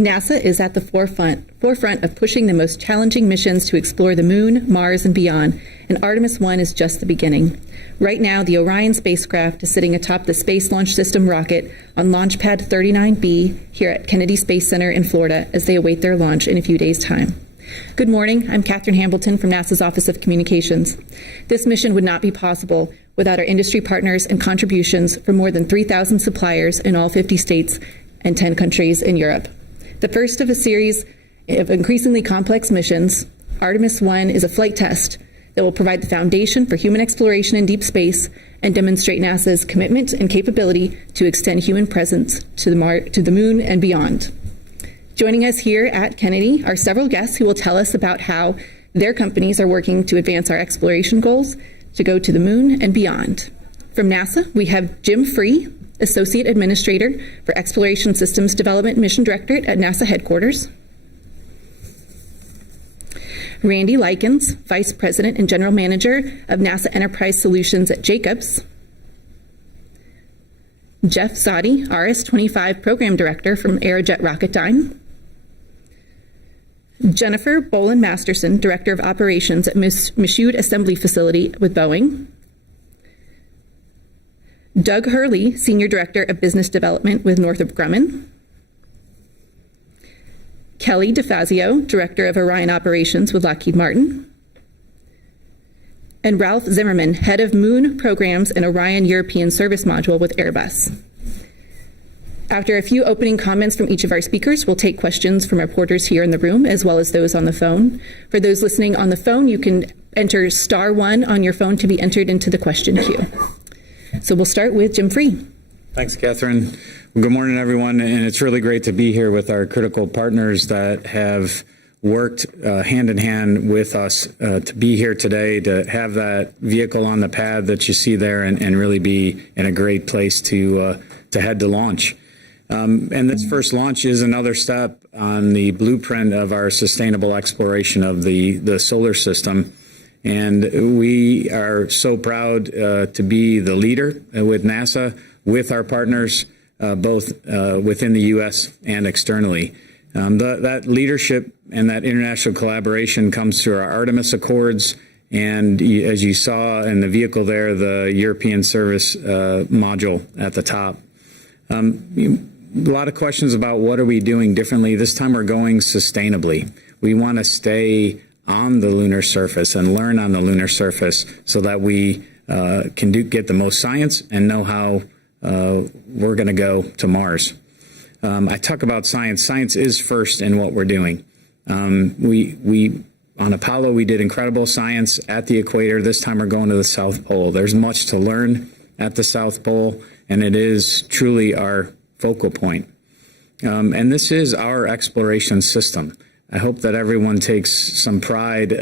NASA is at the forefront of pushing the most challenging missions to explore the Moon, Mars, and beyond, and Artemis-1 is just the beginning. Right now, the Orion spacecraft is sitting atop the Space Launch System rocket on Launch Pad 39B here at Kennedy Space Center in Florida as they await their launch in a few days' time. Good morning, I'm Katherine Hambleton from NASA's Office of Communications. This mission would not be possible without our industry partners and contributions from more than 3,000 suppliers in all 50 states and 10 countries in Europe. The first of a series of increasingly complex missions, Artemis-1 is a flight test that will provide the foundation for human exploration in deep space and demonstrate NASA's commitment and capability to extend human presence to the Moon and beyond. Joining us here at Kennedy are several guests who will tell us about how their companies are working to advance our exploration goals to go to the Moon and beyond. From NASA, we have Jim Free, Associate Administrator for Exploration Systems Development Mission Directorate at NASA Headquarters. Randy Lycans, Vice President and General Manager of NASA Enterprise Solutions at Jacobs. Jeff Zotti, RS-25 Program Director from Aerojet Rocketdyne. Jennifer Boland-Masterson, Director of Operations at Michoud Assembly Facility with Boeing. Doug Hurley, Senior Director of Business Development with Northrop Grumman. Kelly DeFazio, Director of Orion Operations with Lockheed Martin. And Ralf Zimmermann, Head of Moon Programs and Orion European Service Module with Airbus. After a few opening comments from each of our speakers, we'll take questions from reporters here in the room as well as those on the phone. For those listening on the phone, you can enter *1 on your phone to be entered into the question queue. So we'll start with Jim Free. Thanks, Catherine. Well, good morning, everyone. And it's really great to be here with our critical partners that have worked hand in hand with us to be here today, to have that vehicle on the pad that you see there and really be in a great place to head to launch. And this first launch is another step on the blueprint of our sustainable exploration of the solar system. And we are so proud to be the leader with NASA, with our partners, both within the U.S. and externally. That leadership and that international collaboration comes through our Artemis Accords, and as you saw in the vehicle there, the European Service module at the top. A lot of questions about what are we doing differently. This time we're going sustainably. We want to stay on the lunar surface and learn on the lunar surface so that we can get the most science and know how we're going to go to Mars. I talk about science. Science is first in what we're doing. We on Apollo, we did incredible science at the equator. This time we're going to the South Pole. There's much to learn at the South Pole, and it is truly our focal point. And this is our exploration system. I hope that everyone takes some pride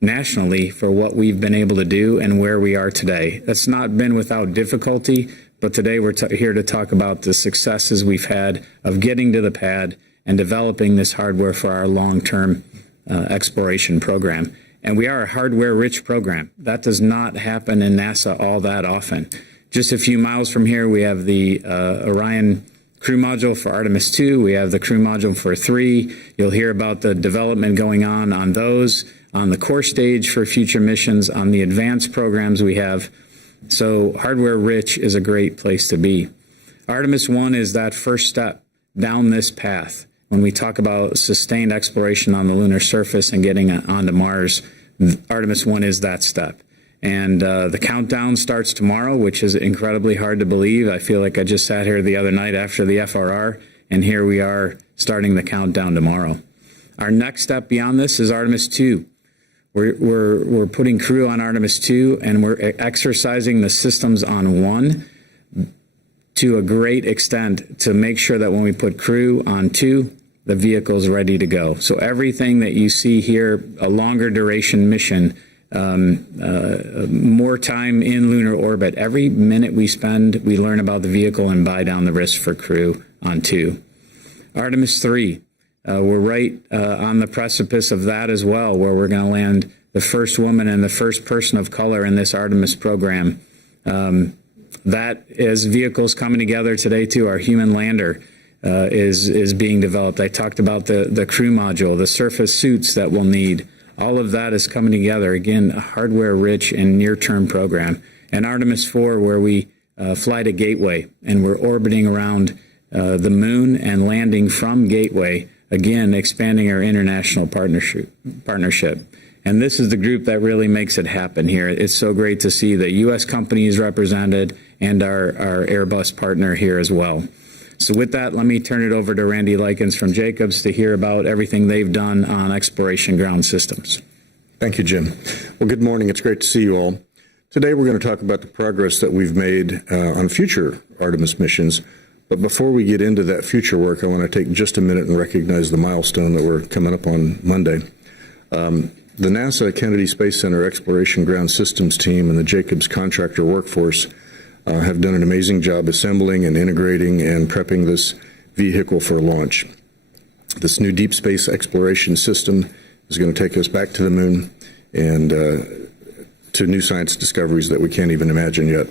nationally for what we've been able to do and where we are today. That's not been without difficulty, but today we're here to talk about the successes we've had of getting to the pad and developing this hardware for our long-term exploration program. And we are a hardware-rich program. That does not happen in NASA all that often. Just a few miles from here, we have the Orion crew module for Artemis-2. We have the crew module for 3. You'll hear about the development going on those, on the core stage for future missions, on the advanced programs we have. So hardware rich is a great place to be. Artemis-1 is that first step down this path. When we talk about sustained exploration on the lunar surface and getting onto Mars, Artemis-1 is that step. And the countdown starts tomorrow, which is incredibly hard to believe. I feel like I just sat here the other night after the FRR, and here we are starting the countdown tomorrow. Our next step beyond this is Artemis-2. We're putting crew on Artemis-2, and we're exercising the systems on 1 to a great extent to make sure that when we put crew on 2, the vehicle is ready to go. So everything that you see here, a longer duration mission, more time in lunar orbit. Every minute we spend, we learn about the vehicle and buy down the risk for crew on 2. Artemis-3, we're right on the precipice of that as well, where we're going to land the first woman and the first person of color in this Artemis program. That is vehicles coming together today too, our human lander. is being developed. I talked about the crew module, the surface suits that we'll need. All of that is coming together. Again, a hardware-rich and near-term program. And Artemis-4, where we fly to Gateway, and we're orbiting around the moon and landing from Gateway, again, expanding our international partnership. And this is the group that really makes it happen here. It's so great to see the U.S. companies represented and our Airbus partner here as well. So with that, let me turn it over to Randy Lycans from Jacobs to hear about everything they've done on exploration ground systems. Thank you, Jim. Well, good morning. It's great to see you all. Today, we're going to talk about the progress that we've made on future Artemis missions. But before we get into that future work, I want to take just a minute and recognize the milestone that we're coming up on Monday. The NASA Kennedy Space Center Exploration Ground Systems team and the Jacobs contractor workforce have done an amazing job assembling and integrating and prepping this vehicle for launch. This new deep space exploration system is going to take us back to the moon and to new science discoveries that we can't even imagine yet.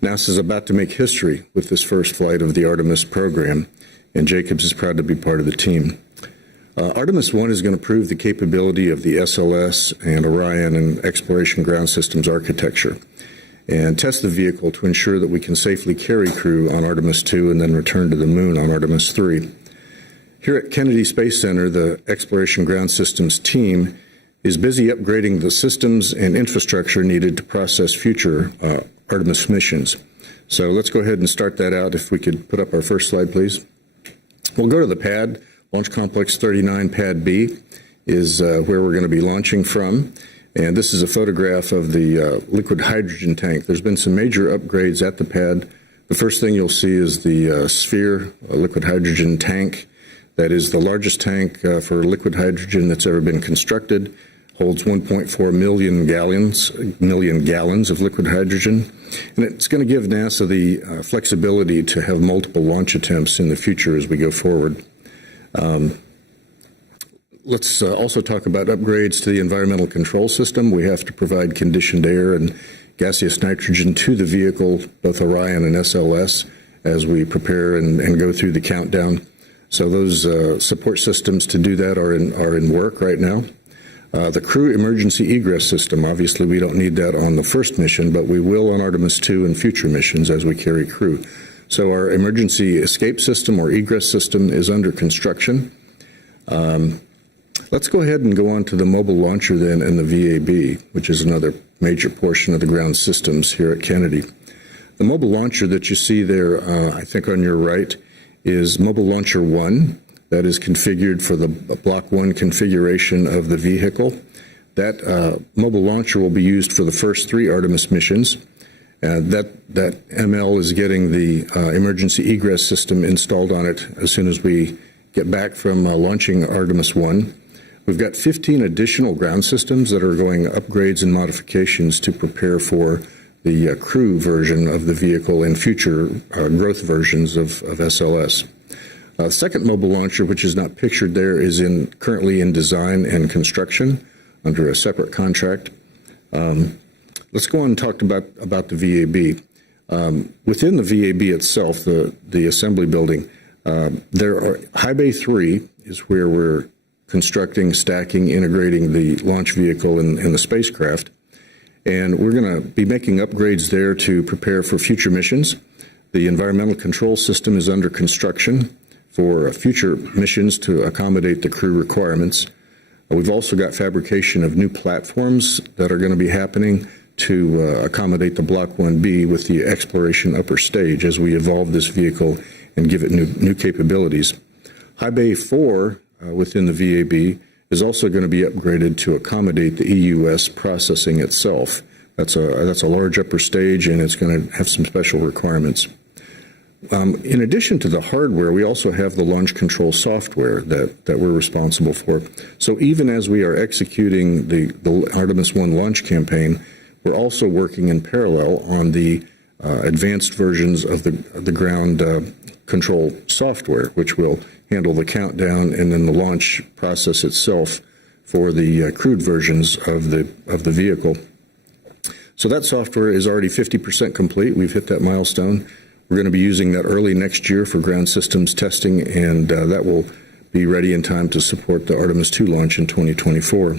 NASA is about to make history with this first flight of the Artemis program, and Jacobs is proud to be part of the team. Artemis-1 is going to prove the capability of the SLS and Orion and Exploration Ground Systems architecture and test the vehicle to ensure that we can safely carry crew on Artemis-2 and then return to the moon on Artemis-3. Here at Kennedy Space Center, the Exploration Ground Systems team is busy upgrading the systems and infrastructure needed to process future Artemis missions. So let's go ahead and start that out. If we could put up our first slide, please. We'll go to the pad. Launch Complex 39, Pad B, is where we're going to be launching from. And this is a photograph of the liquid hydrogen tank. There's been some major upgrades at the pad. The first thing you'll see is the Sphere liquid hydrogen tank. That is the largest tank for liquid hydrogen that's ever been constructed. Holds 1.4 million gallons of liquid hydrogen. And it's going to give NASA the flexibility to have multiple launch attempts in the future as we go forward. Let's also talk about upgrades to the environmental control system. We have to provide conditioned air and gaseous nitrogen to the vehicle, both Orion and SLS, as we prepare and go through the countdown. So those support systems to do that are in work right now. The crew emergency egress system, obviously we don't need that on the first mission, but we will on Artemis-2 and future missions as we carry crew. So our emergency escape system or egress system is under construction. Let's go ahead and go on to the mobile launcher then and the VAB, which is another major portion of the ground systems here at Kennedy. The mobile launcher that you see there, I think on your right, is Mobile Launcher 1. That is configured for the Block 1 configuration of the vehicle. That mobile launcher will be used for the first 3 Artemis missions. That ML is getting the emergency egress system installed on it as soon as we get back from launching Artemis-1. We've got 15 additional ground systems that are going upgrades and modifications to prepare for the crew version of the vehicle and future growth versions of SLS. The second mobile launcher, which is not pictured there, is currently in design and construction under a separate contract. Let's go on and talk about the VAB. Within the VAB itself, the assembly building, High Bay 3 is where we're constructing, stacking, integrating the launch vehicle and the spacecraft. And we're going to be making upgrades there to prepare for future missions. The environmental control system is under construction for future missions to accommodate the crew requirements. We've also got fabrication of new platforms that are going to be happening to accommodate the Block 1B with the exploration upper stage as we evolve this vehicle and give it new capabilities. High Bay 4 within the VAB is also going to be upgraded to accommodate the EUS processing itself. That's a large upper stage, and it's going to have some special requirements. In addition to the hardware, we also have the launch control software that we're responsible for. So even as we are executing the Artemis-1 launch campaign, we're also working in parallel on the advanced versions of the ground control software, which will handle the countdown and then the launch process itself for the crewed versions of the vehicle. So that software is already 50% complete. We've hit that milestone. We're going to be using that early next year for ground systems testing, and that will be ready in time to support the Artemis-2 launch in 2024.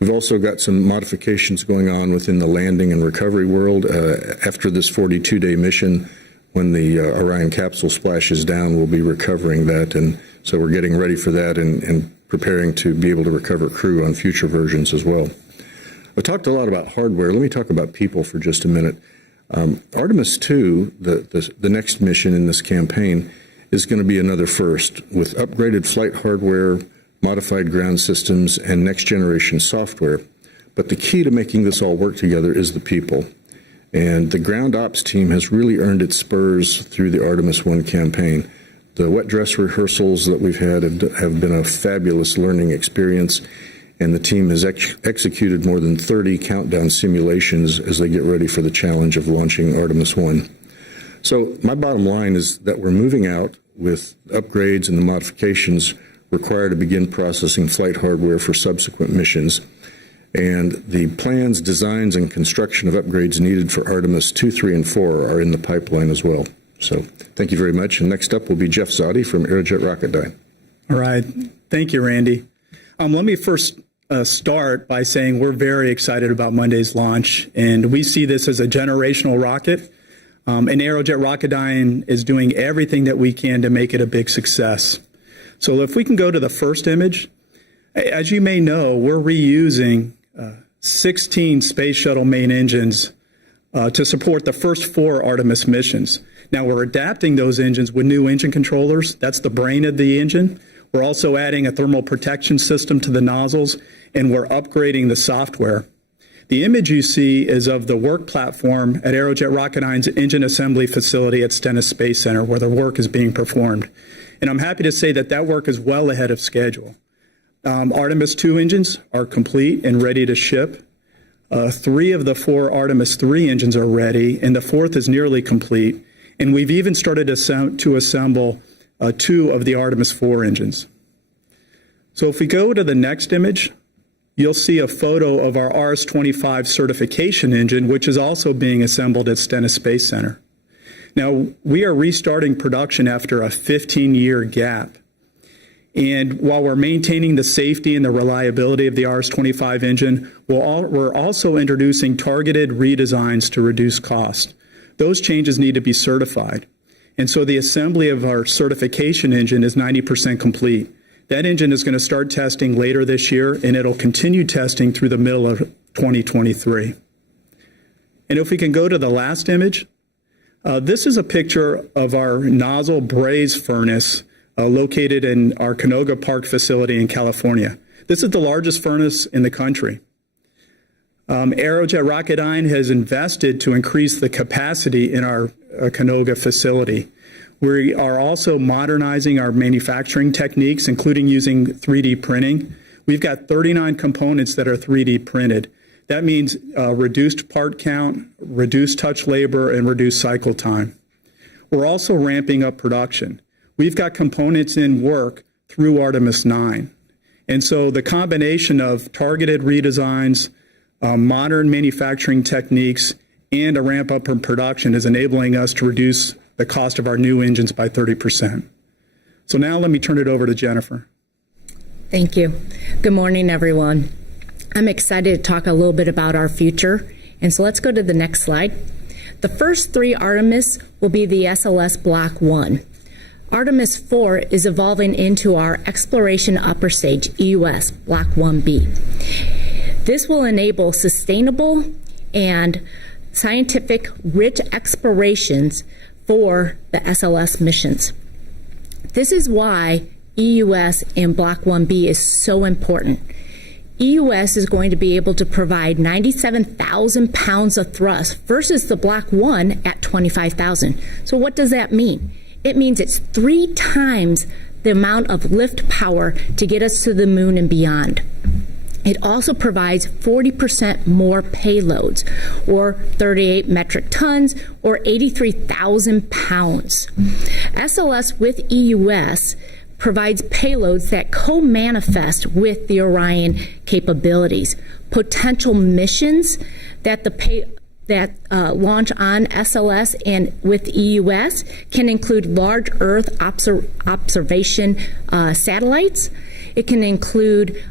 We've also got some modifications going on within the landing and recovery world. After this 42-day mission, when the Orion capsule splashes down, we'll be recovering that, and so we're getting ready for that and preparing to be able to recover crew on future versions as well. I've talked a lot about hardware. Let me talk about people for just a minute. Artemis-2, the next mission in this campaign, is going to be another first, with upgraded flight hardware, modified ground systems, and next-generation software. But the key to making this all work together is the people. And the ground ops team has really earned its spurs through the Artemis-1 campaign. The wet dress rehearsals that we've had have been a fabulous learning experience, and the team has executed more than 30 countdown simulations as they get ready for the challenge of launching Artemis-1. So my bottom line is that we're moving out with upgrades and the modifications required to begin processing flight hardware for subsequent missions. And the plans, designs, and construction of upgrades needed for Artemis 2, 3, and 4 are in the pipeline as well. So thank you very much. And next up will be Jeff Zotti from Aerojet Rocketdyne. All right. Thank you, Randy. Let me first start by saying we're very excited about Monday's launch, and we see this as a generational rocket. And Aerojet Rocketdyne is doing everything that we can to make it a big success. So if we can go to the first image, as you may know, we're reusing 16 space shuttle main engines to support the first 4 Artemis missions. Now we're adapting those engines with new engine controllers. That's the brain of the engine. We're also adding a thermal protection system to the nozzles, and we're upgrading the software. The image you see is of the work platform at Aerojet Rocketdyne's Engine Assembly Facility at Stennis Space Center, where the work is being performed. And I'm happy to say that that work is well ahead of schedule. Artemis 2 engines are complete and ready to ship. 3 of the 4 Artemis 3 engines are ready, and the 4th is nearly complete. And we've even started to assemble 2 of the Artemis 4 engines. So if we go to the next image, you'll see a photo of our RS-25 certification engine, which is also being assembled at Stennis Space Center. Now, we are restarting production after a 15-year gap. And while we're maintaining the safety and the reliability of the RS-25 engine, we're also introducing targeted redesigns to reduce cost. Those changes need to be certified. And so the assembly of our certification engine is 90% complete. That engine is going to start testing later this year, and it'll continue testing through the middle of 2023. And if we can go to the last image, this is a picture of our nozzle braze furnace located in our Canoga Park facility in California. This is the largest furnace in the country. Aerojet Rocketdyne has invested to increase the capacity in our Canoga facility. We are also modernizing our manufacturing techniques, including using 3D printing. We've got 39 components that are 3D printed. That means reduced part count, reduced touch labor, and reduced cycle time. We're also ramping up production. We've got components in work through Artemis-9. And so the combination of targeted redesigns, modern manufacturing techniques, and a ramp up in production is enabling us to reduce the cost of our new engines by 30%. So now let me turn it over to Jennifer. Thank you. Good morning, everyone. I'm excited to talk a little bit about our future. And so let's go to the next slide. The first 3 Artemis will be the SLS Block 1. Artemis 4 is evolving into our Exploration Upper Stage, EUS, Block 1B. This will enable sustainable and scientific rich explorations for the SLS missions. This is why EUS and Block 1B is so important. EUS is going to be able to provide 97,000 pounds of thrust versus the Block 1 at 25,000. So what does that mean? It means it's 3 times the amount of lift power to get us to the moon and beyond. It also provides 40% more payloads, or 38 metric tons, or 83,000 pounds. SLS with EUS provides payloads that co-manifest with the Orion capabilities, potential missions that the launch on SLS and with EUS can include large Earth observation satellites. It can include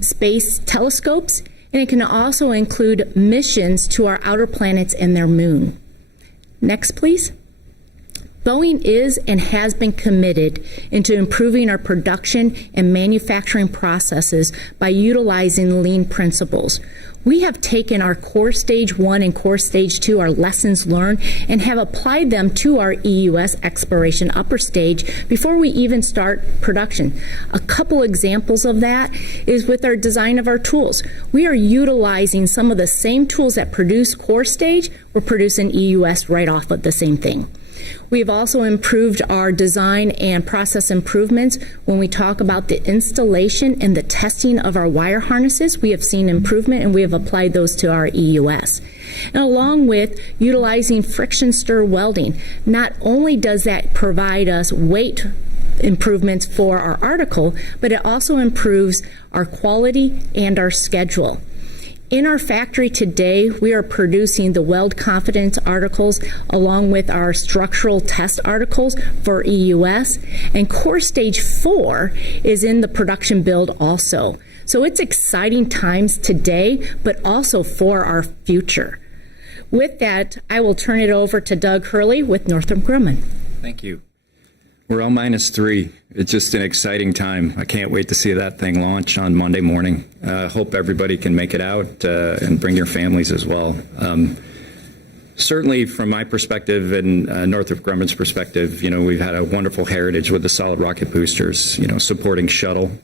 space telescopes, and it can also include missions to our outer planets and their moon. Next, please. Boeing is and has been committed into improving our production and manufacturing processes by utilizing lean principles. We have taken our core stage 1 and core stage 2, our lessons learned, and have applied them to our EUS exploration upper stage before we even start production. A couple examples of that is with our design of our tools. We are utilizing some of the same tools that produce core stage. We're producing EUS right off of the same thing. We've also improved our design and process improvements. When we talk about the installation and the testing of our wire harnesses, we have seen improvement, and we have applied those to our EUS. And along with utilizing friction stir welding, not only does that provide us weight improvements for our article, but it also improves our quality and our schedule. In our factory today, we are producing the weld confidence articles along with our structural test articles for EUS, and core stage 4 is in the production build also. So it's exciting times today, but also for our future. With that, I will turn it over to Doug Hurley with Northrop Grumman. Thank you. We're on -3. It's just an exciting time. I can't wait to see that thing launch on Monday morning. Hope everybody can make it out and bring your families as well. Certainly from my perspective and Northrop Grumman's perspective, we've had a wonderful heritage with the solid rocket boosters, supporting shuttle.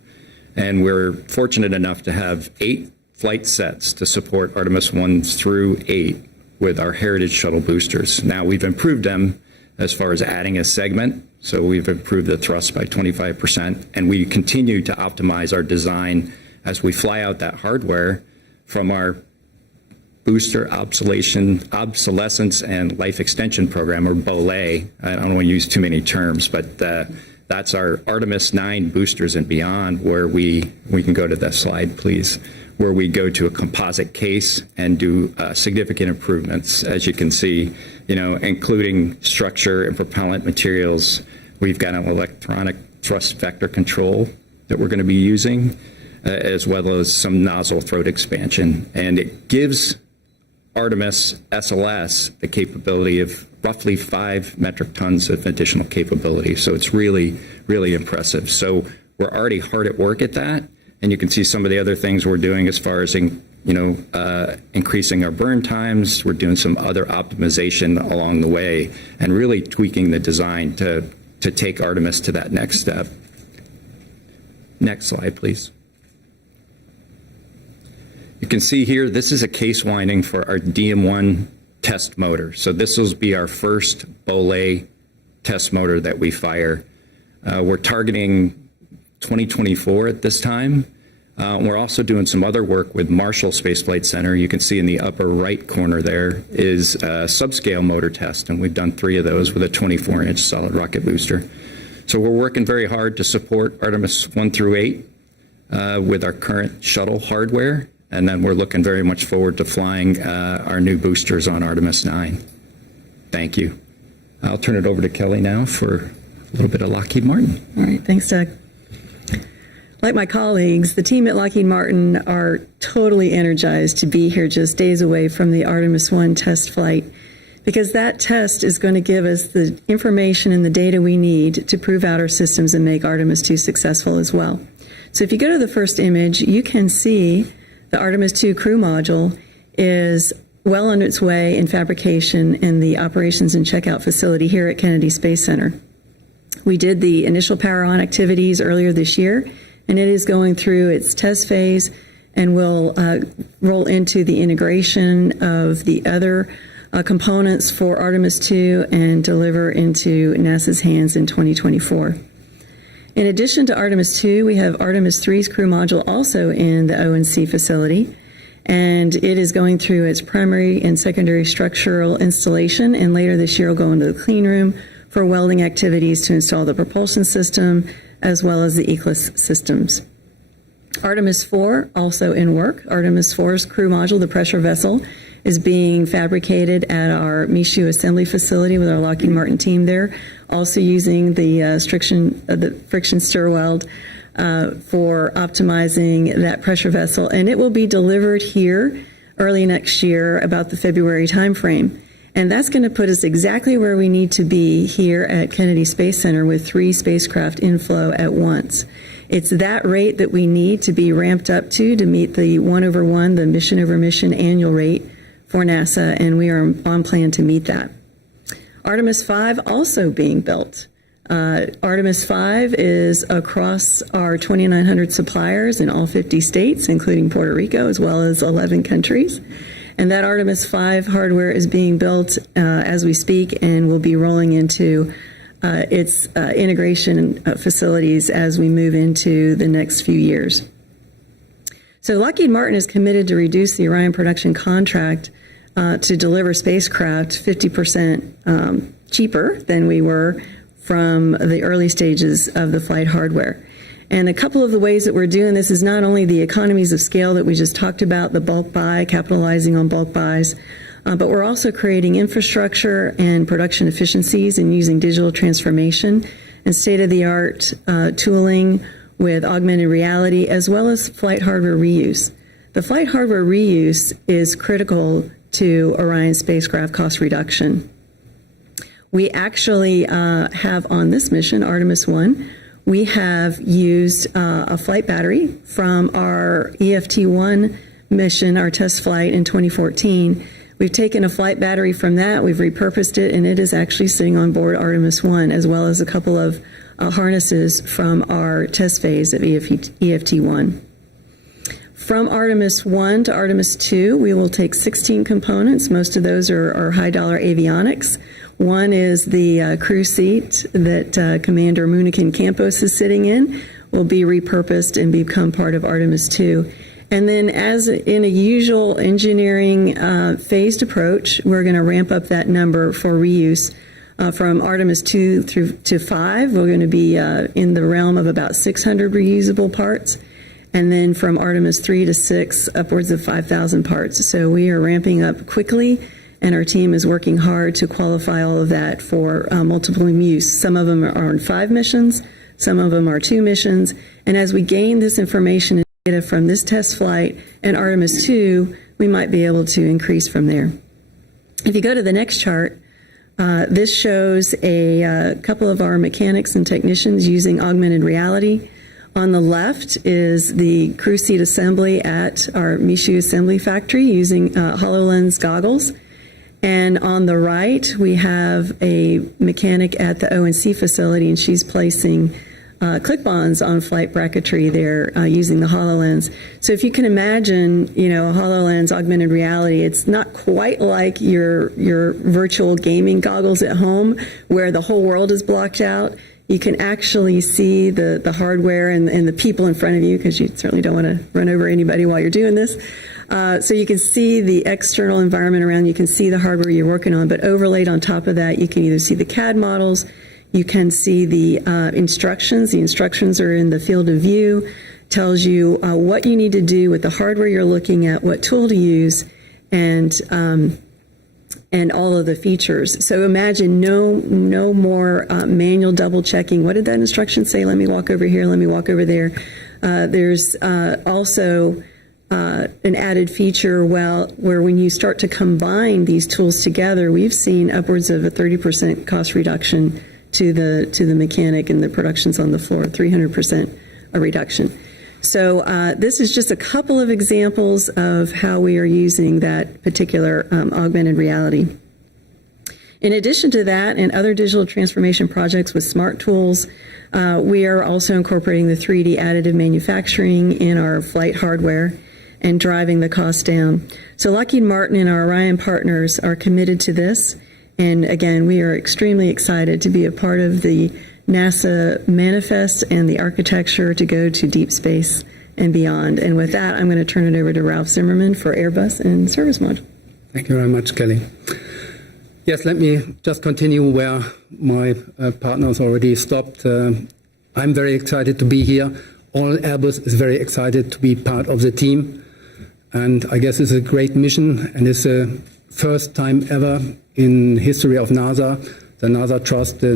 And we're fortunate enough to have 8 flight sets to support Artemis-1 through 8 with our heritage shuttle boosters. Now we've improved them as far as adding a segment. So we've improved the thrust by 25%, and we continue to optimize our design as we fly out that hardware from our booster obsolescence and life extension program, or BOLE. I don't want to use too many terms, but that's our Artemis-9 boosters and beyond, where we can go to that slide, please, where we go to a composite case and do significant improvements, as you can see, including structure and propellant materials. We've got an electronic thrust vector control that we're going to be using, as well as some nozzle throat expansion. And it gives Artemis SLS the capability of roughly 5 metric tons of additional capability. So it's really, really impressive. So we're already hard at work at that. And you can see some of the other things we're doing as far as increasing our burn times. We're doing some other optimization along the way and really tweaking the design to take Artemis to that next step. Next slide, please. You can see here, this is a case winding for our DM1 test motor. So this will be our first BOLE test motor that we fire. We're targeting 2024 at this time. We're also doing some other work with Marshall Space Flight Center. You can see in the upper right corner there is a subscale motor test, and we've done 3 of those with a 24-inch solid rocket booster. So we're working very hard to support Artemis 1 through 8 with our current shuttle hardware, and then we're looking very much forward to flying our new boosters on Artemis 9. Thank you. I'll turn it over to Kelly now for a little bit of Lockheed Martin. All right, thanks, Doug. Like my colleagues, the team at Lockheed Martin are totally energized to be here just days away from the Artemis-1 test flight, because that test is going to give us the information and the data we need to prove out our systems and make Artemis 2 successful as well. So if you go to the first image, you can see the Artemis 2 crew module is well on its way in fabrication in the operations and checkout facility here at Kennedy Space Center. We did the initial power-on activities earlier this year, and it is going through its test phase and will roll into the integration of the other components for Artemis 2 and deliver into NASA's hands in 2024. In addition to Artemis 2, we have Artemis 3's crew module also in the O&C facility, and it is going through its primary and secondary structural installation, and later this year will go into the clean room for welding activities to install the propulsion system, as well as the ECLSS systems. Artemis 4, also in work. Artemis 4's crew module, the pressure vessel, is being fabricated at our Michoud Assembly Facility with our Lockheed Martin team there, also using the friction stir weld for optimizing that pressure vessel. And it will be delivered here early next year, about the February timeframe. And that's going to put us exactly where we need to be here at Kennedy Space Center with 3 spacecraft in flow at once. It's that rate that we need to be ramped up to meet the 1/1, the mission over mission annual rate for NASA, and we are on plan to meet that. Artemis-5 also being built. Artemis-5 is across our 2,900 suppliers in all 50 states, including Puerto Rico, as well as 11 countries. And that Artemis-5 hardware is being built as we speak and will be rolling into its integration facilities as we move into the next few years. So Lockheed Martin is committed to reduce the Orion production contract to deliver spacecraft 50% cheaper than we were from the early stages of the flight hardware. And a couple of the ways that we're doing this is not only the economies of scale that we just talked about, the bulk buy, capitalizing on bulk buys, but we're also creating infrastructure and production efficiencies and using digital transformation and state-of-the-art tooling with augmented reality, as well as flight hardware reuse. The flight hardware reuse is critical to Orion spacecraft cost reduction. We actually have on this mission, Artemis-1, we have used a flight battery from our EFT-1 mission, our test flight in 2014. We've taken a flight battery from that, we've repurposed it, and it is actually sitting on board Artemis-1, as well as a couple of harnesses from our test phase of EFT-1. From Artemis-1 to Artemis-2, we will take 16 components. Most of those are high-dollar avionics. One is the crew seat that Commander Munikin Campos is sitting in, will be repurposed and become part of Artemis-2. And then, as in a usual engineering phased approach, we're going to ramp up that number for reuse. From Artemis-2 through to 5, we're going to be in the realm of about 600 reusable parts. And then from Artemis-3 to 6, upwards of 5,000 parts. So we are ramping up quickly, and our team is working hard to qualify all of that for multiple use. Some of them are on 5 missions, some of them are 2 missions. And as we gain this information and data from this test flight and Artemis-2, we might be able to increase from there. If you go to the next chart, this shows a couple of our mechanics and technicians using augmented reality. On the left is the crew seat assembly at our Michoud Assembly Factory using HoloLens goggles. And on the right, we have a mechanic at the O&C facility, and she's placing clip-ons on flight bracketry there using the HoloLens. So if you can imagine, HoloLens, augmented reality, it's not quite like your virtual gaming goggles at home where the whole world is blocked out. You can actually see the hardware and the people in front of you, because you certainly don't want to run over anybody while you're doing this. So you can see the external environment around, you can see the hardware you're working on, but overlaid on top of that, you can either see the CAD models, you can see the instructions. The instructions are in the field of view, tells you what you need to do with the hardware you're looking at, what tool to use, and all of the features. So imagine no more manual double checking. What did that instruction say? Let me walk over here. Let me walk over there. There's also an added feature where when you start to combine these tools together, we've seen upwards of a 30% cost reduction to the mechanic and the productions on the floor, 300% a reduction. So this is just a couple of examples of how we are using that particular augmented reality. In addition to that and other digital transformation projects with smart tools, we are also incorporating the 3D additive manufacturing in our flight hardware and driving the cost down. So Lockheed Martin and our Orion partners are committed to this. And again, we are extremely excited to be a part of the NASA manifest and the architecture to go to deep space and beyond. And with that, I'm going to turn it over to Ralf Zimmermann for Airbus and service module. Thank you very much, Kelly. Yes, let me just continue where my partners already stopped. I'm very excited to be here. All Airbus is very excited to be part of the team. And I guess it's a great mission, and it's the first time ever in history of NASA. The NASA trusts the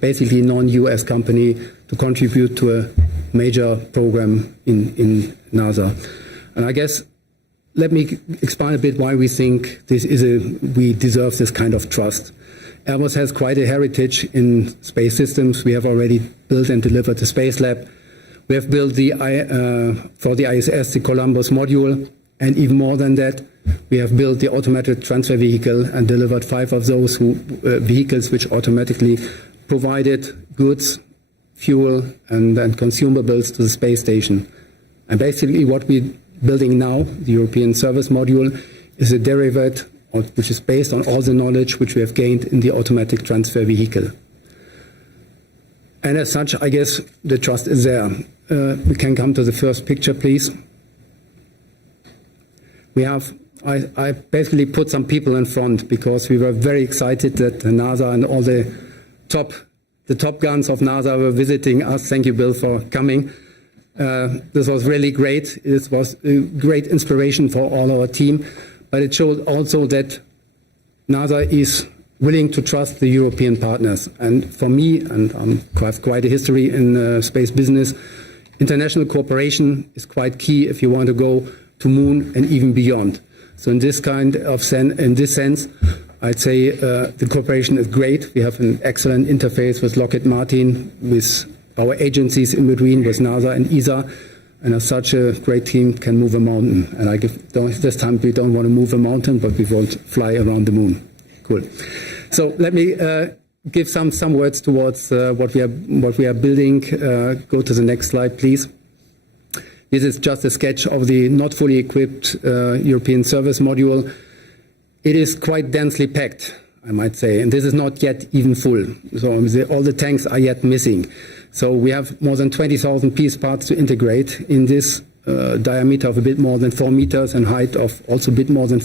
basically non-US company to contribute to a major program in NASA. And I guess let me explain a bit why we think we deserve this kind of trust. Airbus has quite a heritage in space systems. We have already built and delivered the Space Lab. We have built for the ISS the Columbus module, and even more than that, we have built the automated transfer vehicle and delivered 5 of those vehicles which automatically provided goods, fuel, and consumables to the space station. And basically what we're building now, the European Service Module, is a derivative which is based on all the knowledge which we have gained in the automatic transfer vehicle. And as such, I guess the trust is there. We can come to the first picture, please. I basically put some people in front because we were very excited that NASA and all the top guns of NASA were visiting us. Thank you, Bill, for coming. This was really great. It was a great inspiration for all our team, but it showed also that NASA is willing to trust the European partners. And for me, and I have quite a history in space business, international cooperation is quite key if you want to go to moon and even beyond. So in this sense, I'd say the cooperation is great. We have an excellent interface with Lockheed Martin, with our agencies in between, with NASA and ESA, and as such a great team can move a mountain. And this time we don't want to move a mountain, but we want to fly around the moon. Cool. So let me give some words towards what we are building. Go to the next slide, please. This is just a sketch of the not fully equipped European Service Module. It is quite densely packed, I might say, and this is not yet even full. So all the tanks are yet missing. So we have more than 20,000 piece parts to integrate in this diameter of a bit more than 4 meters and height of also a bit more than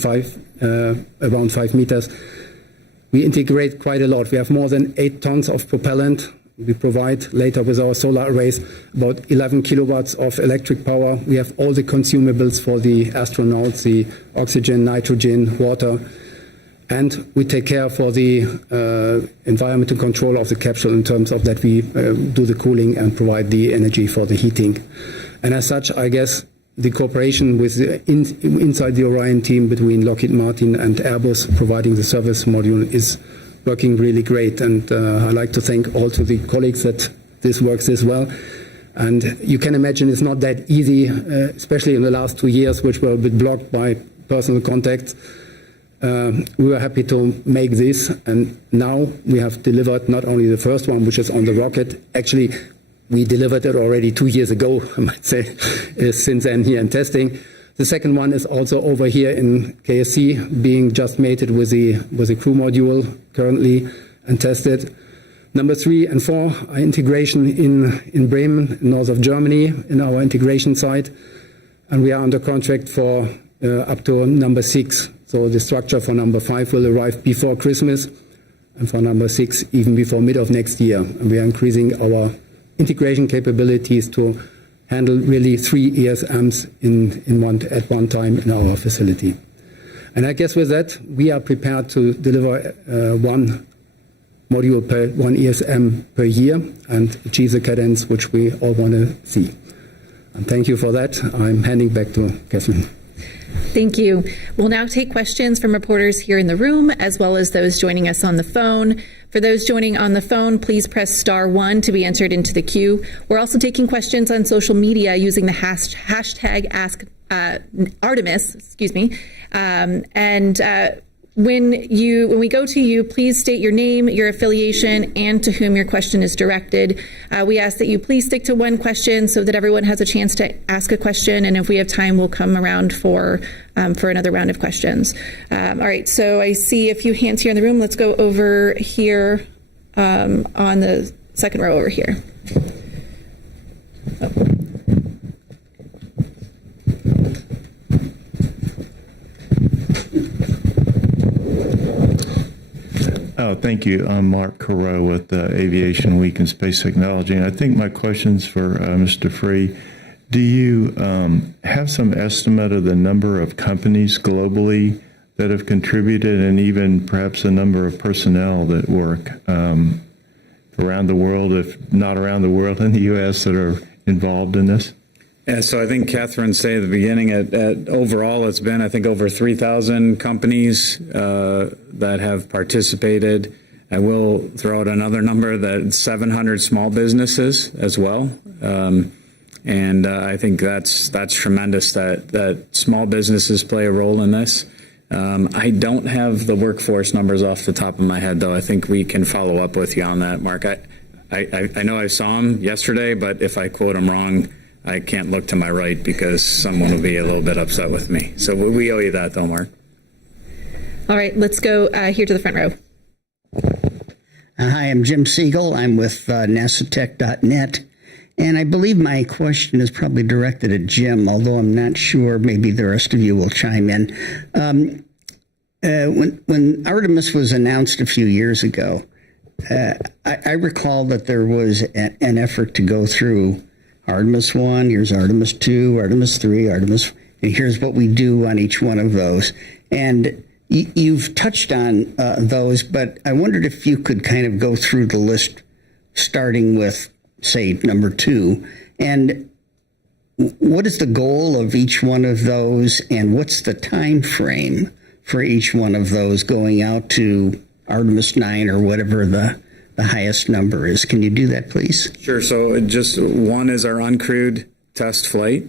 around 5 meters. We integrate quite a lot. We have more than 8 tons of propellant. We provide later with our solar arrays about 11 kilowatts of electric power. We have all the consumables for the astronauts, the oxygen, nitrogen, water. And we take care for the environmental control of the capsule in terms of that we do the cooling and provide the energy for the heating. And as such, I guess the cooperation with inside the Orion team between Lockheed Martin and Airbus providing the service module is working really great. And I'd like to thank all to the colleagues that this works as well. And you can imagine it's not that easy, especially in the last 2 years, which were a bit blocked by personal contacts. We were happy to make this, and now we have delivered not only the first one, which is on the rocket. Actually, we delivered it already 2 years ago, I might say, since then here in testing. The second one is also over here in KSC, being just mated with the crew module currently and tested. Number 3 and 4 are integration in Bremen, north of Germany, in our integration site, and we are under contract for up to number 6. So the structure for number 5 will arrive before Christmas, and for number 6 even before mid of next year. And we are increasing our integration capabilities to handle really 3 ESMs at one time in our facility. And I guess with that, we are prepared to deliver one ESM per year and achieve the cadence which we all want to see. And thank you for that. I'm handing back to Catherine. Thank you. We'll now take questions from reporters here in the room, as well as those joining us on the phone. For those joining on the phone, please press *1 to be entered into the queue. We're also taking questions on social media using the hashtag #AskArtemis, when we go to you, please state your name, your affiliation, and to whom your question is directed. We ask that you please stick to one question so that everyone has a chance to ask a question, and if we have time, we'll come around for another round of questions. All right, so I see a few hands here in the room. Let's go over here on the second row over here. Thank you. I'm Mark Carreau with Aviation Week and Space Technology. And I think my question's for Mr. Free. Do you have some estimate of the number of companies globally that have contributed, and even perhaps the number of personnel that work around the world, if not around the world, in the U.S. that are involved in this? Yeah, so I think Catherine said at the beginning, at overall, it's been, I think, over 3,000 companies that have participated. I will throw out another number, that 700 small businesses as well. And I think that's tremendous that small businesses play a role in this. I don't have the workforce numbers off the top of my head, though. I think we can follow up with you on that, Mark. I know I saw them yesterday, but if I quote them wrong, I can't look to my right because someone will be a little bit upset with me. So we owe you that, though, Mark. All right, let's go here to the front row. Hi, I'm Jim Siegel. I'm with NASATech.net. And I believe my question is probably directed at Jim, although I'm not sure. Maybe the rest of you will chime in. When Artemis was announced a few years ago, I recall that there was an effort to go through Artemis-1, here's Artemis-2, Artemis-3, Artemis, and here's what we do on each one of those. And you've touched on those, but I wondered if you could kind of go through the list, starting with, say, number 2, and what is the goal of each one of those, and what's the time frame for each one of those going out to Artemis-9 or whatever the highest number is? Can you do that, please? Sure. So just one is our uncrewed test flight,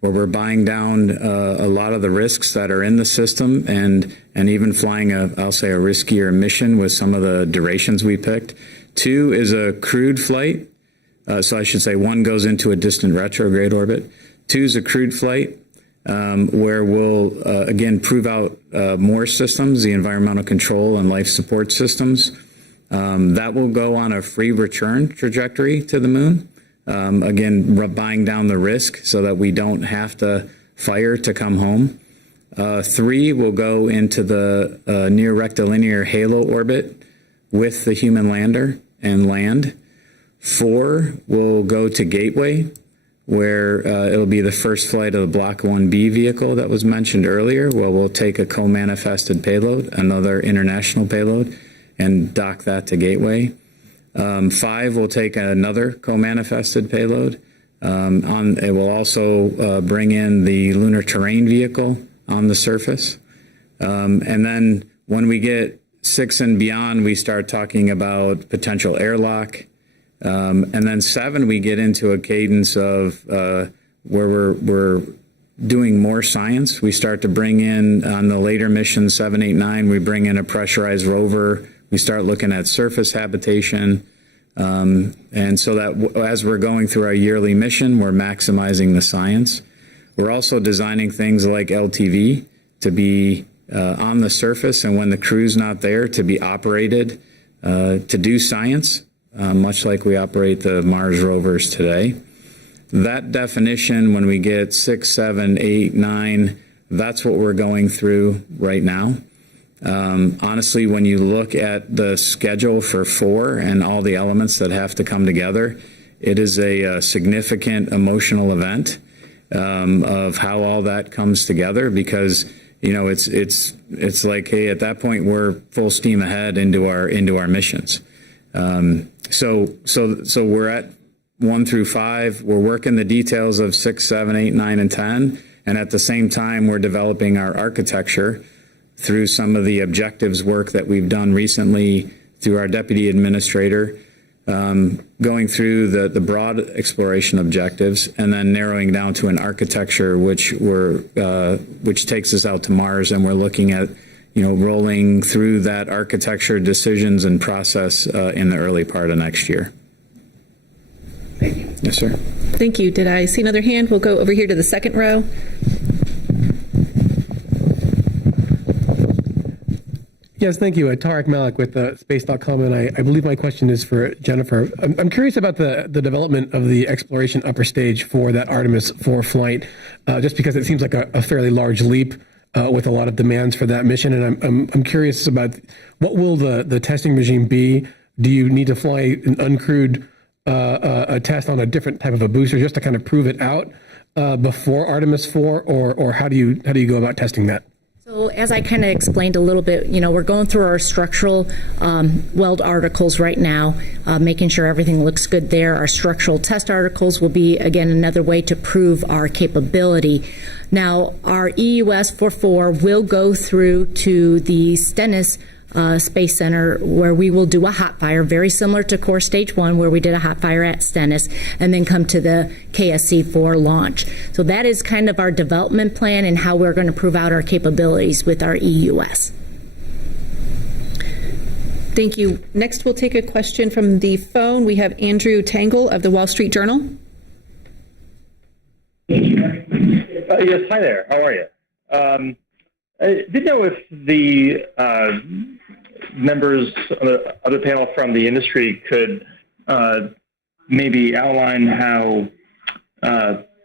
where we're buying down a lot of the risks that are in the system, and even flying I'll say a riskier mission with some of the durations we picked. 2 is a crewed flight. So I should say 1 goes into a distant retrograde orbit. 2 is a crewed flight, where we'll, again, prove out more systems, the environmental control and life support systems. That will go on a free return trajectory to the moon. Again, buying down the risk so that we don't have to fire to come home. 3 will go into the near rectilinear halo orbit with the human lander and land. 4 will go to Gateway, where it'll be the first flight of the Block 1B vehicle that was mentioned earlier, where we'll take a co-manifested payload, another international payload, and dock that to Gateway. 5 will take another co-manifested payload. It will also bring in the lunar terrain vehicle on the surface. And then when we get 6 and beyond, we start talking about potential airlock. And then 7, we get into a cadence of where we're doing more science. We start to bring in, on the later mission 7, 8, 9, we bring in a pressurized rover. We start looking at surface habitation. And so that as we're going through our yearly mission, we're maximizing the science. We're also designing things like LTV to be on the surface, and when the crew's not there, to be operated to do science, much like we operate the Mars rovers today. That definition, when we get 6, 7, 8, 9, that's what we're going through right now. Honestly, when you look at the schedule for 4 and all the elements that have to come together, it is a significant emotional event of how all that comes together, because it's like, hey, at that point we're full steam ahead into our missions. So we're at 1 through 5. We're working the details of 6, 7, 8, 9, and 10, and at the same time we're developing our architecture through some of the objectives work that we've done recently through our deputy administrator, going through the broad exploration objectives, and then narrowing down to an architecture which takes us out to Mars, and we're looking at rolling through that architecture decisions and process in the early part of next year. Thank you. Yes, sir. Thank you. Did I see another hand? We'll go over here to the second row. Yes, thank you. Tarek Malik with Space.com, and I believe my question is for Jennifer. I'm curious about the development of the exploration upper stage for that Artemis 4 flight, just because it seems like a fairly large leap with a lot of demands for that mission. And I'm curious about what will the testing regime be? Do you need to fly an uncrewed a test on a different type of a booster just to kind of prove it out? before Artemis 4, or how do you go about testing that? So as I kind of explained a little bit, we're going through our structural weld articles right now, making sure everything looks good there. Our structural test articles will be, again, another way to prove our capability. Now, our EUS 44 will go through to the Stennis Space Center, where we will do a hot fire, very similar to Core Stage 1, where we did a hot fire at Stennis, and then come to the KSC for launch. So that is kind of our development plan and how we're going to prove out our capabilities with our EUS. Thank you. Next, we'll take a question from the phone. We have Andrew Tangle of the Wall Street Journal. Yes, hi there. How are you? I didn't know if the members on the other panel from the industry could maybe outline how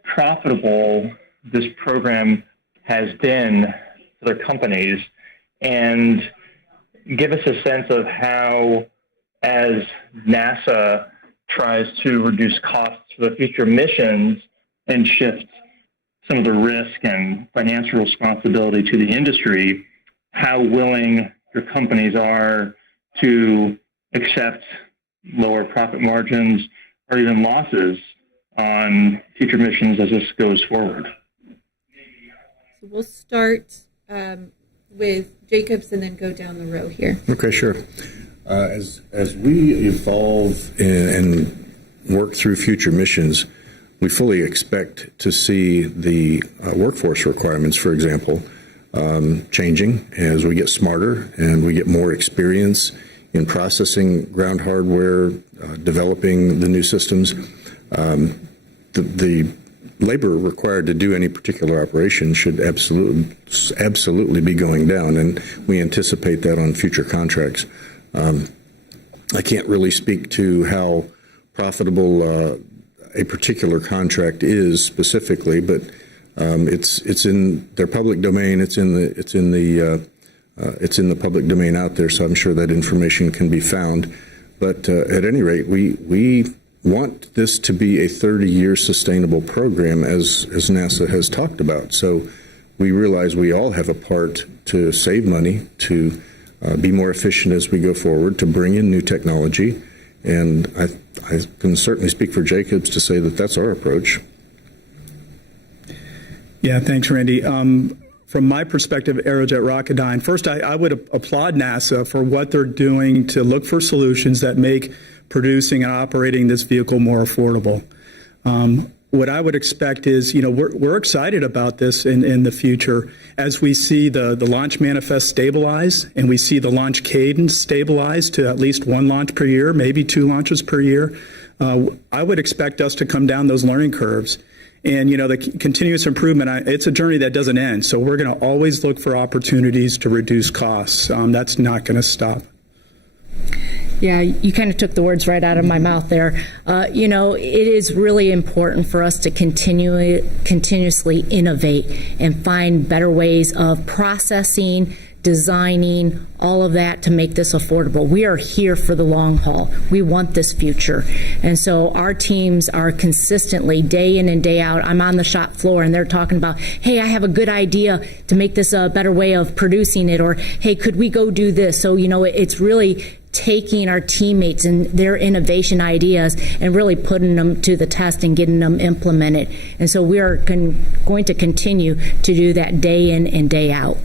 profitable this program has been for their companies, and give us a sense of how, as NASA tries to reduce costs for the future missions and shift some of the risk and financial responsibility to the industry, how willing your companies are to accept lower profit margins or even losses on future missions as this goes forward. So we'll start with Jacobs and then go down the row here. Okay, sure. As we evolve and work through future missions, we fully expect to see the workforce requirements, for example, changing as we get smarter and we get more experience in processing ground hardware, developing the new systems. The labor required to do any particular operation should absolutely be going down, and we anticipate that on future contracts. I can't really speak to how profitable a particular contract is specifically, but it's in their public domain. It's in the public domain out there, so I'm sure that information can be found. But at any rate, we want this to be a 30-year sustainable program, as NASA has talked about. So we realize we all have a part to save money, to be more efficient as we go forward, to bring in new technology. And I can certainly speak for Jacobs to say that that's our approach. Yeah, thanks, Randy. From my perspective, Aerojet Rocketdyne, first, I would applaud NASA for what they're doing to look for solutions that make producing and operating this vehicle more affordable. What I would expect is, we're excited about this in the future as we see the launch manifest stabilize and we see the launch cadence stabilize to at least one launch per year, maybe 2 launches per year. I would expect us to come down those learning curves. And, the continuous improvement, it's a journey that doesn't end. So we're going to always look for opportunities to reduce costs. That's not going to stop. Yeah, you kind of took the words right out of my mouth there. It is really important for us to continuously innovate and find better ways of processing, designing, all of that to make this affordable. We are here for the long haul. We want this future. And so our teams are consistently, day in and day out, I'm on the shop floor and they're talking about, hey, I have a good idea to make this a better way of producing it, or hey, could we go do this? So, it's really taking our teammates and their innovation ideas and really putting them to the test and getting them implemented. And so we are going to continue to do that day in and day out.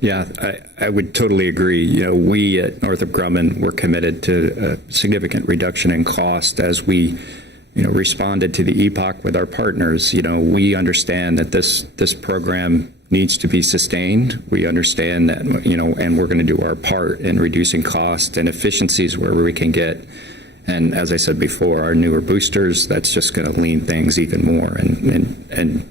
Yeah, I would totally agree. We at Northrop Grumman were committed to a significant reduction in cost as we, responded to the epoch with our partners. We understand that this program needs to be sustained. We understand that, and we're going to do our part in reducing cost and efficiencies where we can get. And as I said before, our newer boosters, that's just going to lean things even more. And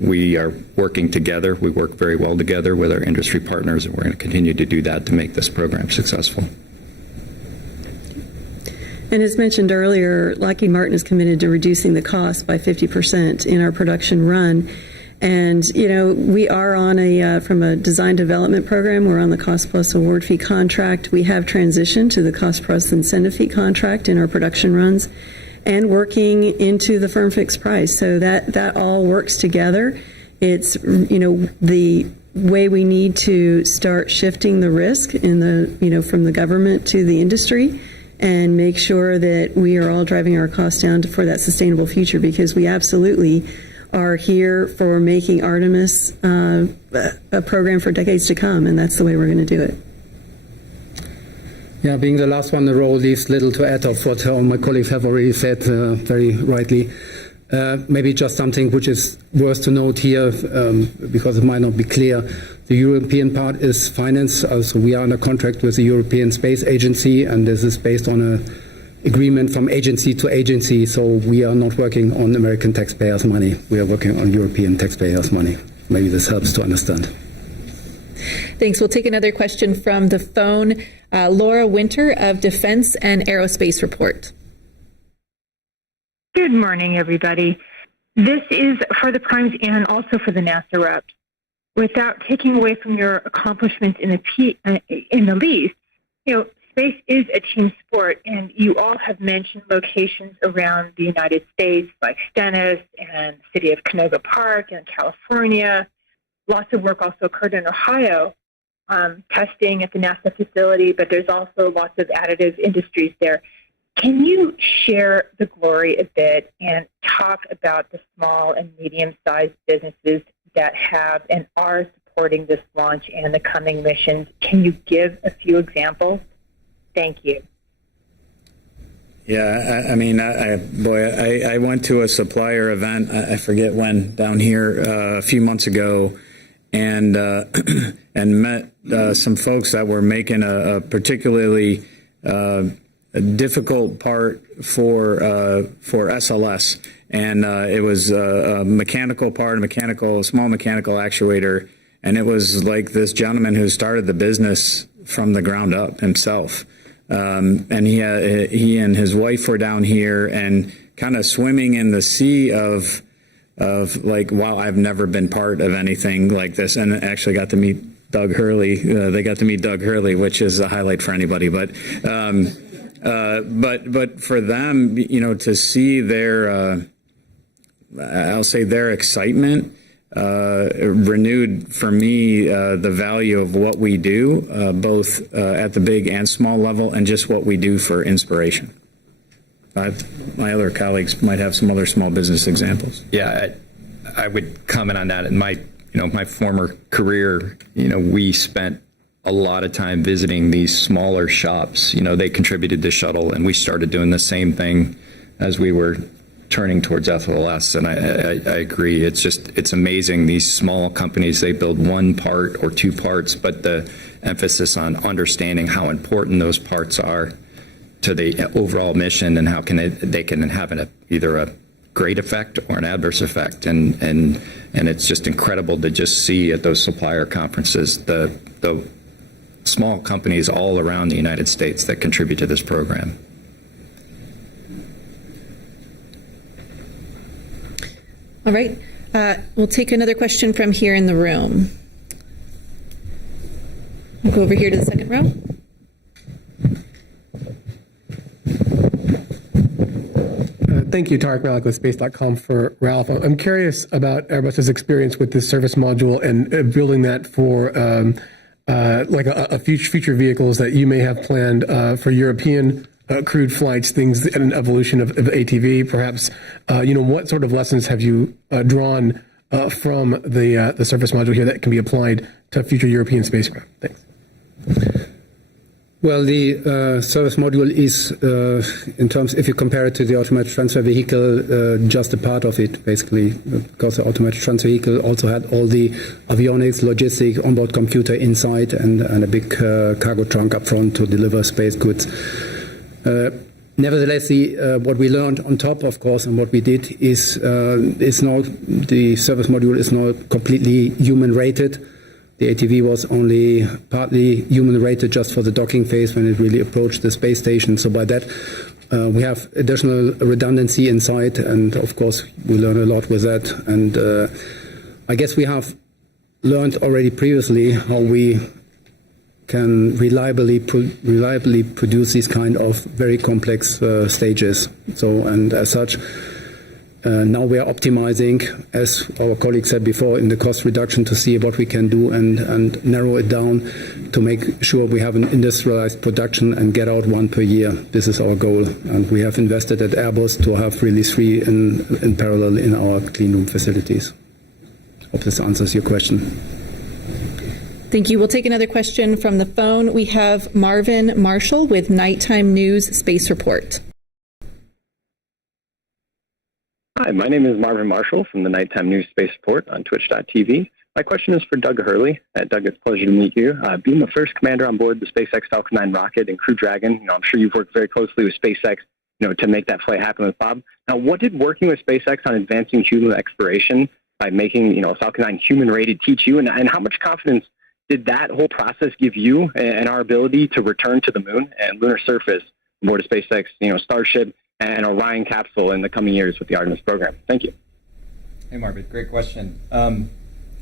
we are working together. We work very well together with our industry partners, and we're going to continue to do that to make this program successful. And as mentioned earlier, Lockheed Martin is committed to reducing the cost by 50% in our production run. And, we are on from a design development program, we're on the cost plus award fee contract. We have transitioned to the cost plus incentive fee contract in our production runs. and working into the firm fixed price. So that all works together. It's, the way we need to start shifting the risk in the, from the government to the industry, and make sure that we are all driving our costs down for that sustainable future, because we absolutely are here for making Artemis a program for decades to come, and that's the way we're going to do it. Yeah, being the last one in the row leaves little to add of what all my colleagues have already said very rightly. Maybe just something which is worth to note here, because it might not be clear. The European part is financed, so we are under contract with the European Space Agency, and this is based on an agreement from agency to agency, so we are not working on American taxpayers' money. We are working on European taxpayers' money. Maybe this helps to understand. Thanks. We'll take another question from the phone. Laura Winter of Defense and Aerospace Report. Good morning, everybody. This is for the primes and also for the NASA reps. Without taking away from your accomplishments in the least, space is a team sport, and you all have mentioned locations around the United States like Stennis and the city of Canoga Park in California. Lots of work also occurred in Ohio, testing at the NASA facility, but there's also lots of additive industries there. Can you share the glory a bit and talk about the small and medium-sized businesses that have and are supporting this launch and the coming missions? Can you give a few examples? Thank you. Yeah, I went to a supplier event, I forget when, down here a few months ago, and met some folks that were making a particularly a difficult part for SLS, and it was a mechanical part, a small mechanical actuator, and it was like this gentleman who started the business from the ground up himself, and he and his wife were down here and kind of swimming in the sea of like, wow, I've never been part of anything like this, and actually got to meet Doug Hurley. They got to meet Doug Hurley, which is a highlight for anybody, but for them, to see their, I'll say their excitement renewed for me the value of what we do, both at the big and small level, and just what we do for inspiration. My other colleagues might have some other small business examples. Yeah, I would comment on that. In my former career, we spent a lot of time visiting these smaller shops. They contributed to shuttle, and we started doing the same thing as we were turning towards SLS. And I agree. It's amazing. These small companies, they build one part or two parts, but the emphasis on understanding how important those parts are to the overall mission and how they can have either a great effect or an adverse effect. And it's just incredible to just see at those supplier conferences the small companies all around the United States that contribute to this program. All right. We'll take another question from here in the room. We'll go over here to the second row. Thank you, Tarek Malik with Space.com for Ralph. I'm curious about Airbus's experience with this service module and building that for like a future vehicles that you may have planned for European crewed flights, things, an evolution of ATV, perhaps. What sort of lessons have you drawn from the service module here that can be applied to future European spacecraft? Thanks. Well, the service module is, in terms, if you compare it to the automatic transfer vehicle, just a part of it, basically, because the automatic transfer vehicle also had all the avionics, logistics, onboard computer inside, and a big cargo trunk up front to deliver space goods. Nevertheless, what we learned on top, of course, and what we did is now the service module is now completely human rated. The ATV was only partly human rated just for the docking phase when it really approached the space station. So by that, we have additional redundancy inside, and of course, we learn a lot with that. And I guess we have learned already previously how we can reliably produce these kind of very complex stages. So, and as such, now we are optimizing, as our colleague said before, in the cost reduction to see what we can do and narrow it down to make sure we have an industrialized production and get out one per year. This is our goal. And we have invested at Airbus to have really 3 in parallel in our clean room facilities. Hope this answers your question. Thank you. We'll take another question from the phone. We have Marvin Marshall with Nighttime News Space Report. Hi, my name is Marvin Marshall from the Nighttime News Space Report on Twitch.tv. My question is for Doug Hurley. Doug, it's a pleasure to meet you. Being the first commander on board the SpaceX Falcon 9 rocket and Crew Dragon, I'm sure you've worked very closely with SpaceX, to make that flight happen with Bob. Now, what did working with SpaceX on advancing human exploration by making, Falcon 9 human-rated teach you, and how much confidence did that whole process give you and our ability to return to the moon and lunar surface aboard a SpaceX, Starship and Orion capsule in the coming years with the Artemis program? Thank you. Hey, Marvin, great question.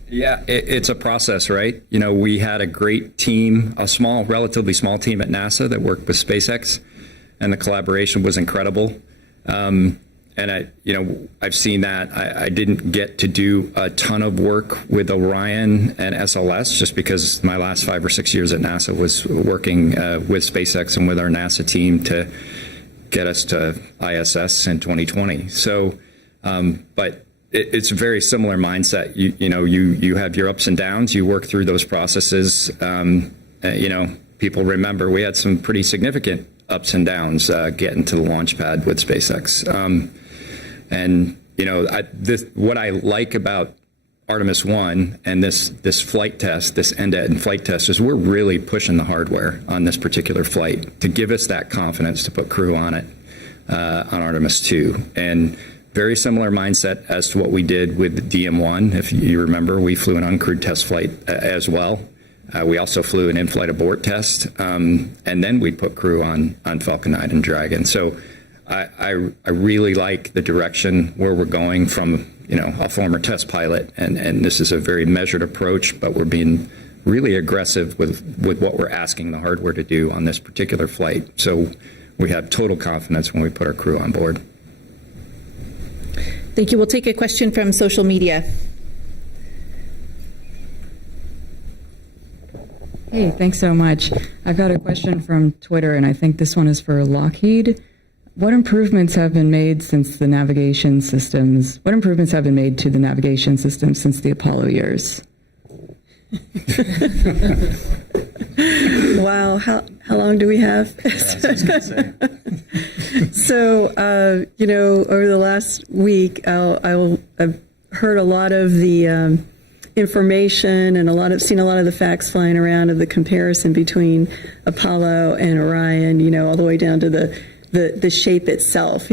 It's a process, right? We had a great team, relatively small team at NASA that worked with SpaceX, and the collaboration was incredible. And I've seen that. I didn't get to do a ton of work with Orion and SLS just because my last 5 or 6 years at NASA was working with SpaceX and with our NASA team to get us to ISS in 2020. So, but it's a very similar mindset. You have your ups and downs. You work through those processes. People remember we had some pretty significant ups and downs getting to the launch pad with SpaceX. What I like about Artemis-1 and this flight test, this end-to-end flight test, is we're really pushing the hardware on this particular flight to give us that confidence to put crew on it on Artemis-2. And very similar mindset as to what we did with DM-1. If you remember, we flew an uncrewed test flight as well. We also flew an in-flight abort test, and then we put crew on Falcon 9 and Dragon. So I really like the direction where we're going from, a former test pilot, and this is a very measured approach, but we're being really aggressive with what we're asking the hardware to do on this particular flight. So we have total confidence when we put our crew on board. Thank you. We'll take a question from social media. Hey, thanks so much. I've got a question from Twitter, and I think this one is for Lockheed. What improvements have been made since the navigation systems? What improvements have been made to the navigation system since the Apollo years? Wow, how long do we have? So, over the last week, I've heard a lot of the information and seen a lot of the facts flying around of the comparison between Apollo and Orion, all the way down to the shape itself,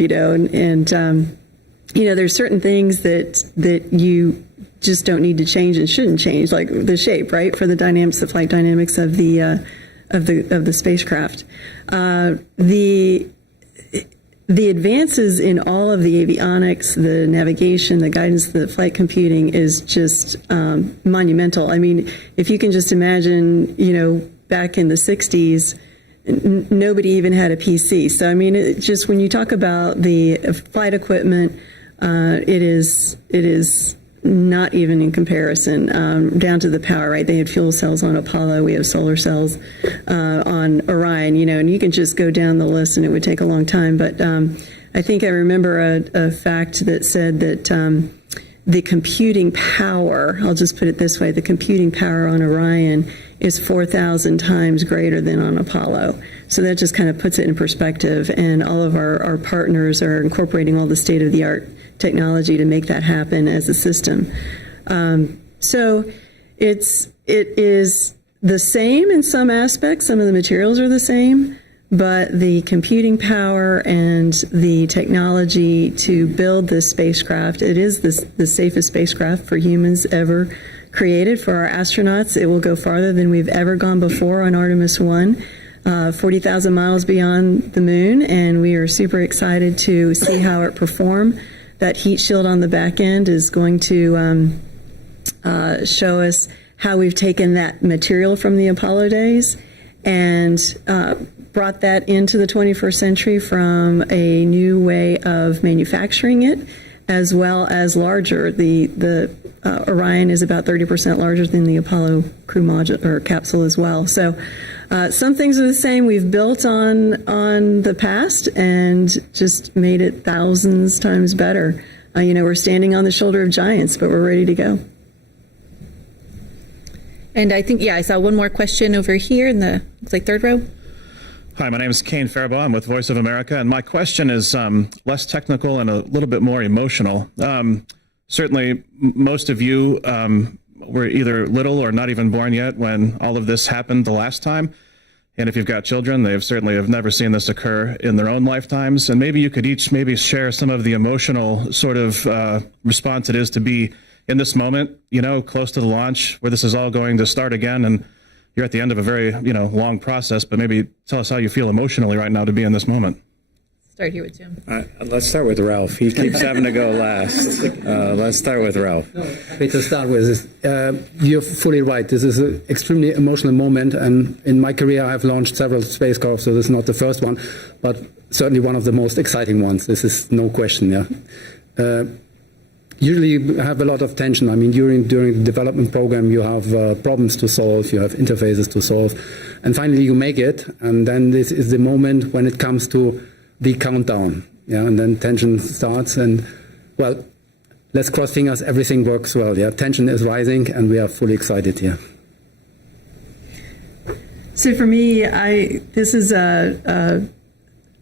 there's certain things that you just don't need to change and shouldn't change, like the shape, right, for the dynamics, the flight dynamics of the spacecraft. The advances in all of the avionics, the navigation, the guidance, the flight computing is just monumental. I mean, if you can just imagine, back in the 60s, nobody even had a PC. So, I mean, just when you talk about the flight equipment, it is not even in comparison, down to the power, right? They had fuel cells on Apollo. We have solar cells on Orion, and you can just go down the list and it would take a long time. But I think I remember a fact that said that the computing power, I'll just put it this way, the computing power on Orion is 4,000 times greater than on Apollo. So that just kind of puts it in perspective. And all of our partners are incorporating all the state-of-the-art technology to make that happen as a system. So it is the same in some aspects. Some of the materials are the same, but the computing power and the technology to build this spacecraft, it is the safest spacecraft for humans ever created. For our astronauts, it will go farther than we've ever gone before on Artemis-1. 40,000 miles beyond the moon, and we are super excited to see how it perform. That heat shield on the back end is going to show us how we've taken that material from the Apollo days and brought that into the 21st century from a new way of manufacturing it, as well as larger. The Orion is about 30% larger than the Apollo crew module or capsule as well. So some things are the same. We've built on the past and just made it thousands times better. We're standing on the shoulder of giants, but we're ready to go. And I think, I saw one more question over here in the, looks like third row. Hi, my name is Kane Faribault. I'm with Voice of America, and my question is less technical and a little bit more emotional. Certainly, most of you were either little or not even born yet when all of this happened the last time. And if you've got children, they certainly have never seen this occur in their own lifetimes. And maybe you could each maybe share some of the emotional sort of response it is to be in this moment, close to the launch where this is all going to start again. And you're at the end of a very, long process, but maybe tell us how you feel emotionally right now to be in this moment. Start here with Jim. Let's start with Ralph. He keeps having to go last. Let's start with Ralph. To start with, you're fully right. This is an extremely emotional moment, and in my career, I've launched several spacecraft, so this is not the first one, but certainly one of the most exciting ones. This is no question. Yeah. Usually you have a lot of tension. I mean, during the development program, you have problems to solve, you have interfaces to solve, and finally you make it, and then this is the moment when it comes to the countdown, and then tension starts, and, well, let's cross fingers, everything works well, tension is rising, and we are fully excited here. So for me, this is a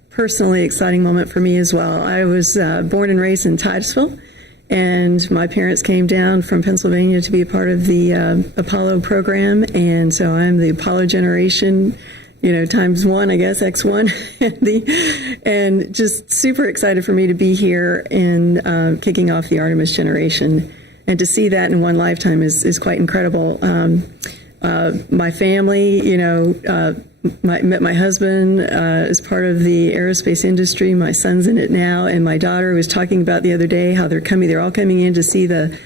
personally exciting moment for me as well. I was born and raised in Titusville, and my parents came down from Pennsylvania to be a part of the Apollo program, and so I'm the Apollo generation, times one, I guess, X1, and just super excited for me to be here in kicking off the Artemis generation, and to see that in one lifetime is quite incredible. My family, met my husband as part of the aerospace industry. My son's in it now, and my daughter was talking about the other day how they're all coming in to see the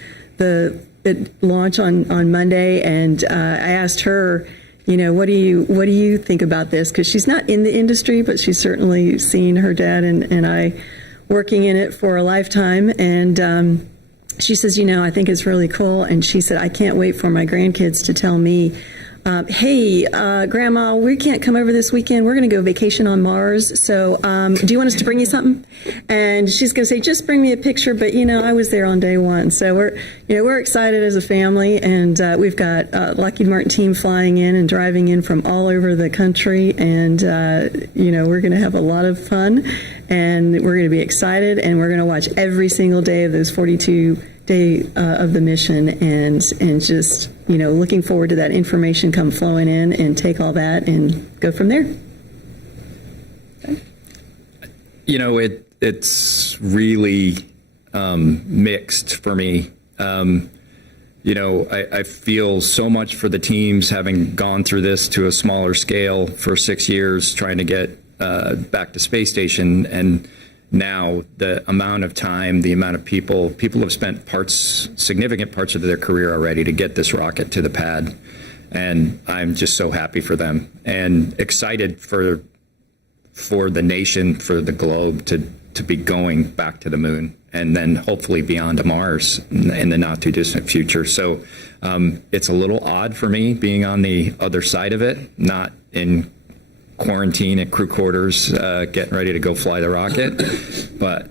launch on Monday, and I asked her, what do you think about this? Because she's not in the industry, but she's certainly seen her dad and I working in it for a lifetime, and she says, I think it's really cool, and she said, I can't wait for my grandkids to tell me, hey, Grandma, we can't come over this weekend. We're going to go vacation on Mars. So do you want us to bring you something? And she's going to say, just bring me a picture. But, I was there on day one. So we're excited as a family. And we've got Lockheed Martin team flying in and driving in from all over the country. And, we're going to have a lot of fun. And we're going to be excited. And we're going to watch every single day of those 42 day of the mission, and just looking forward to that information come flowing in and take all that and go from there. Okay. It's really mixed for me. I feel so much for the teams having gone through this to a smaller scale for 6 years, trying to get back to space station, and now the amount of time, the amount of people have spent significant parts of their career already to get this rocket to the pad. And I'm just so happy for them and excited for the nation, for the globe to be going back to the moon and then hopefully beyond to Mars in the not too distant future. So it's a little odd for me being on the other side of it, not in quarantine at crew quarters, getting ready to go fly the rocket, but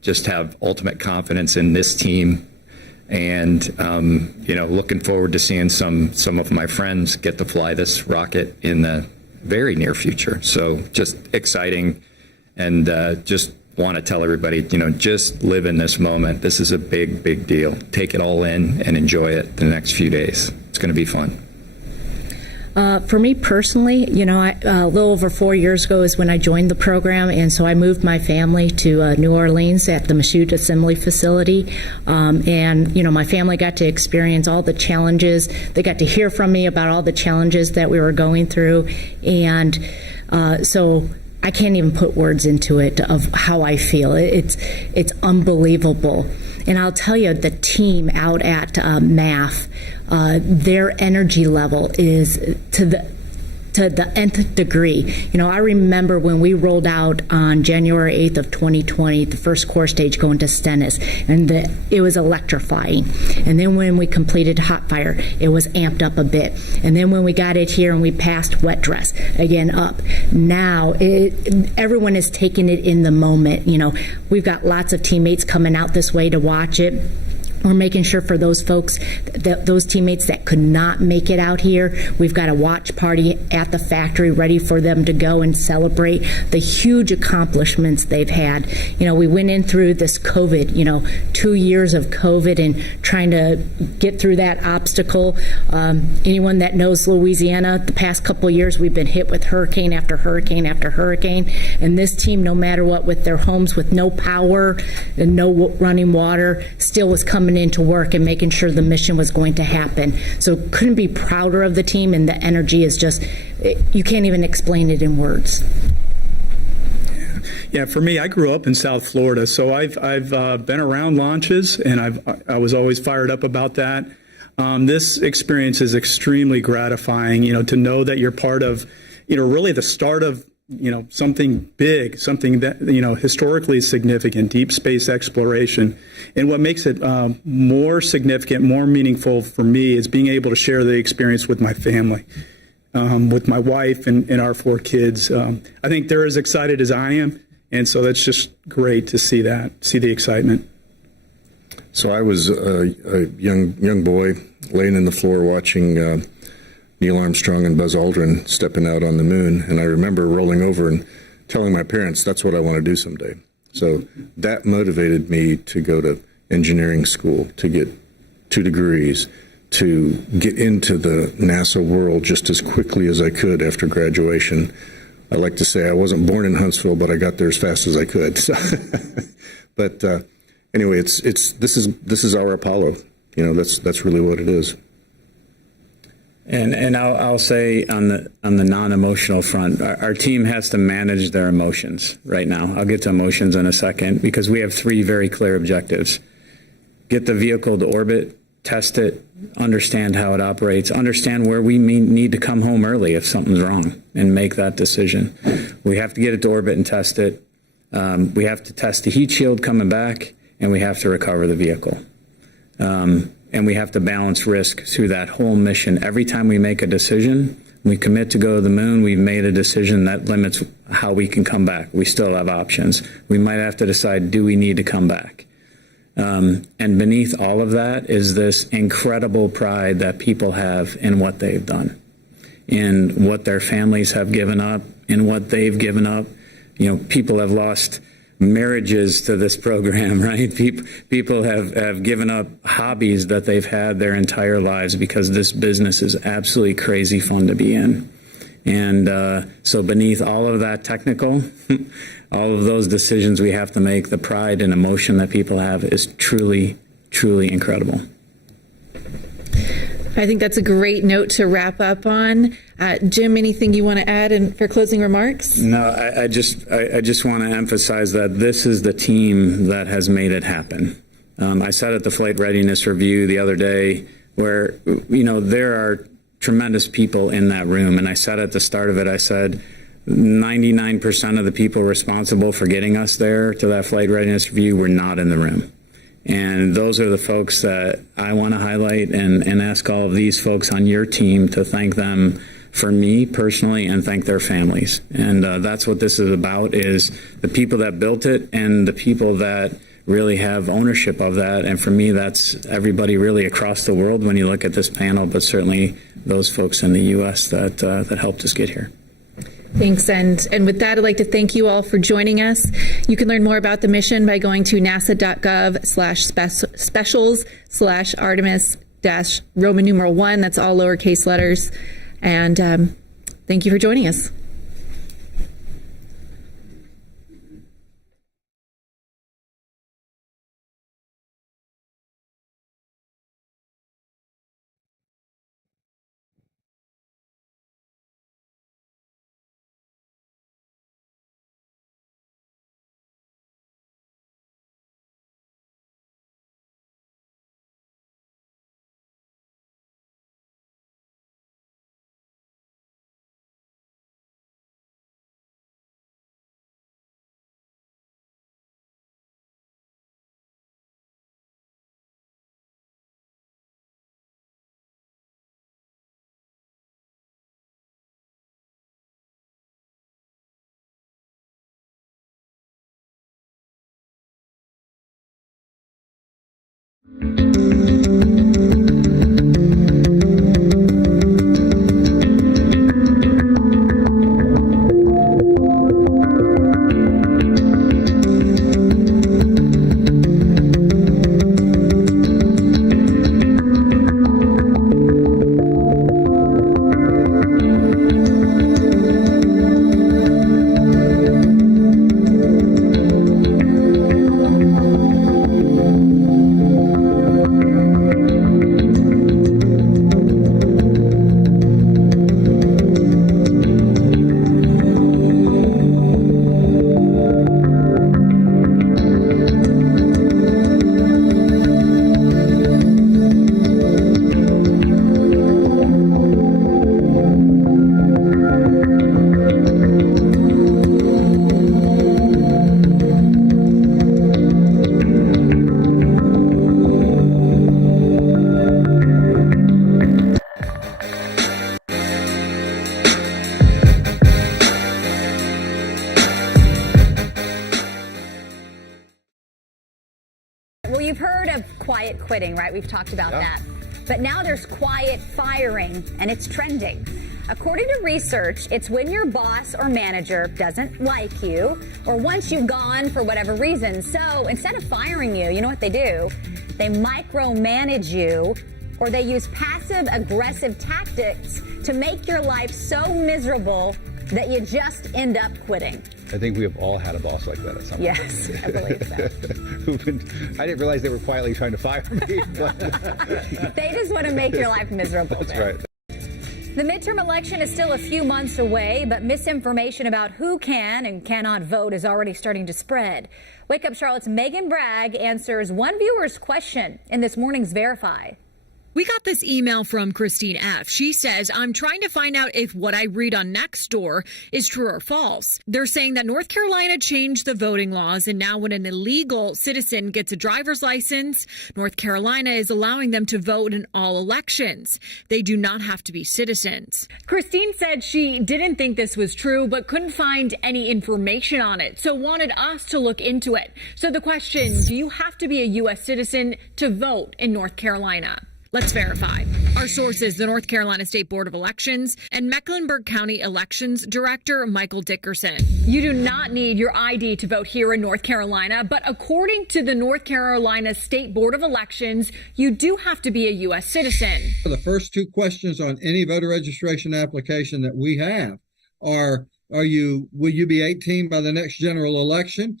just have ultimate confidence in this team, and looking forward to seeing some of my friends get to fly this rocket in the very near future. So just exciting, and just want to tell everybody, just live in this moment. This is a big deal. Take it all in and enjoy it the next few days. It's going to be fun. For me personally, a little over 4 years ago is when I joined the program, and so I moved my family to New Orleans at the Michoud Assembly Facility, and my family got to experience all the challenges. They got to hear from me about all the challenges that we were going through, and so I can't even put words into it of how I feel. It's unbelievable. And I'll tell you, the team out at MAF, their energy level is to to the nth degree. You know, I remember when we rolled out on January 8th of 2020, the first core stage going to Stennis, and it was electrifying. And then when we completed hot fire, it was amped up a bit. And then when we got it here and we passed wet dress, again up. Now everyone is taking it in the moment. You know, we've got lots of teammates coming out this way to watch it. We're making sure for those folks, those teammates that could not make it out here, we've got a watch party at the factory ready for them to go and celebrate the huge accomplishments they've had. You know, we went in through this COVID, 2 years of COVID and trying to get through that obstacle. Anyone that knows Louisiana, the past couple of years, we've been hit with hurricane after hurricane after hurricane. And this team, no matter what, with their homes with no power and no running water, still was coming into work and making sure the mission was going to happen. So couldn't be prouder of the team, and the energy is just, you can't even explain it in words. Yeah, for me, I grew up in South Florida, so I've been around launches, and I was always fired up about that. This experience is extremely gratifying, to know that you're part of, really the start of something big, something that, historically significant, deep space exploration. And what makes it more significant, more meaningful for me is being able to share the experience with my family, with my wife and our 4 kids. I think they're as excited as I am. And so that's just great to see see the excitement. So I was a young boy laying in the floor watching Neil Armstrong and Buzz Aldrin stepping out on the moon, and I remember rolling over and telling my parents that's what I want to do someday. So that motivated me to go to engineering school, to get 2 degrees, to get into the NASA world just as quickly as I could after graduation. I like to say I wasn't born in Huntsville, but I got there as fast as I could. So but anyway, this is our Apollo. That's really what it is. And I'll say on the non-emotional front, our team has to manage their emotions right now. I'll get to emotions in a second, because we have 3 very clear objectives. Get the vehicle to orbit, test it, understand how it operates, understand where we need to come home early if something's wrong, and make that decision. We have to get it to orbit and test it. We have to test the heat shield coming back, and we have to recover the vehicle. And we have to balance risk through that whole mission. Every time we make a decision, we commit to go to the moon, we've made a decision that limits how we can come back. We still have options. We might have to decide, do we need to come back? And beneath all of that is this incredible pride that people have in what they've done, in what their families have given up, in what they've given up. People have lost marriages to this program, right? People have given up hobbies that they've had their entire lives because this business is absolutely crazy fun to be in. And so beneath all of that technical, all of those decisions we have to make, the pride and emotion that people have is truly, truly incredible. I think that's a great note to wrap up on. Jim, anything you want to add for closing remarks? No, I just want to emphasize that this is the team that has made it happen. I said at the Flight Readiness Review the other day where, there are tremendous people in that room. And I said at the start of it, I said 99% of the people responsible for getting us there to that Flight Readiness Review were not in the room. And those are the folks that I want to highlight and ask all of these folks on your team to thank them for me personally and thank their families. And that's what this is about, is the people that built it and the people that really have ownership of that. And for me, that's everybody really across the world when you look at this panel, but certainly those folks in the U.S. that helped us get here. Thanks. And with that, I'd like to thank you all for joining us. You can learn more about the mission by going to nasa.gov/specials/Artemis-Roman numeral 1. That's all lowercase letters. And thank you for joining us. Well, you've heard of quiet quitting, right? We've talked about that. But now there's quiet firing, and it's trending. According to research, it's when your boss or manager doesn't like you or wants you gone for whatever reason. So instead of firing you, you know what they do? They micromanage you, or they use passive-aggressive tactics to make your life so miserable that you just end up quitting. I think we have all had a boss like that at some point. Yes, I believe so. I didn't realize they were quietly trying to fire me. But they just want to make your life miserable. That's right. The midterm election is still a few months away, but misinformation about who can and cannot vote is already starting to spread. Wake Up Charlotte's Megan Bragg answers one viewer's question in this morning's Verify. We got this email from Christine F. She says, I'm trying to find out if what I read on Nextdoor is true or false. They're saying that North Carolina changed the voting laws, and now when an illegal citizen gets a driver's license, North Carolina is allowing them to vote in all elections. They do not have to be citizens. Christine said she didn't think this was true, but couldn't find any information on it, so wanted us to look into it. So the question, do you have to be a U.S. citizen to vote in North Carolina? Let's verify. Our sources, the North Carolina State Board of Elections and Mecklenburg County Elections Director Michael Dickerson. You do not need your ID to vote here in North Carolina, but according to the North Carolina State Board of Elections, you do have to be a U.S. citizen. The first two questions on any voter registration application that we have are will you be 18 by the next general election?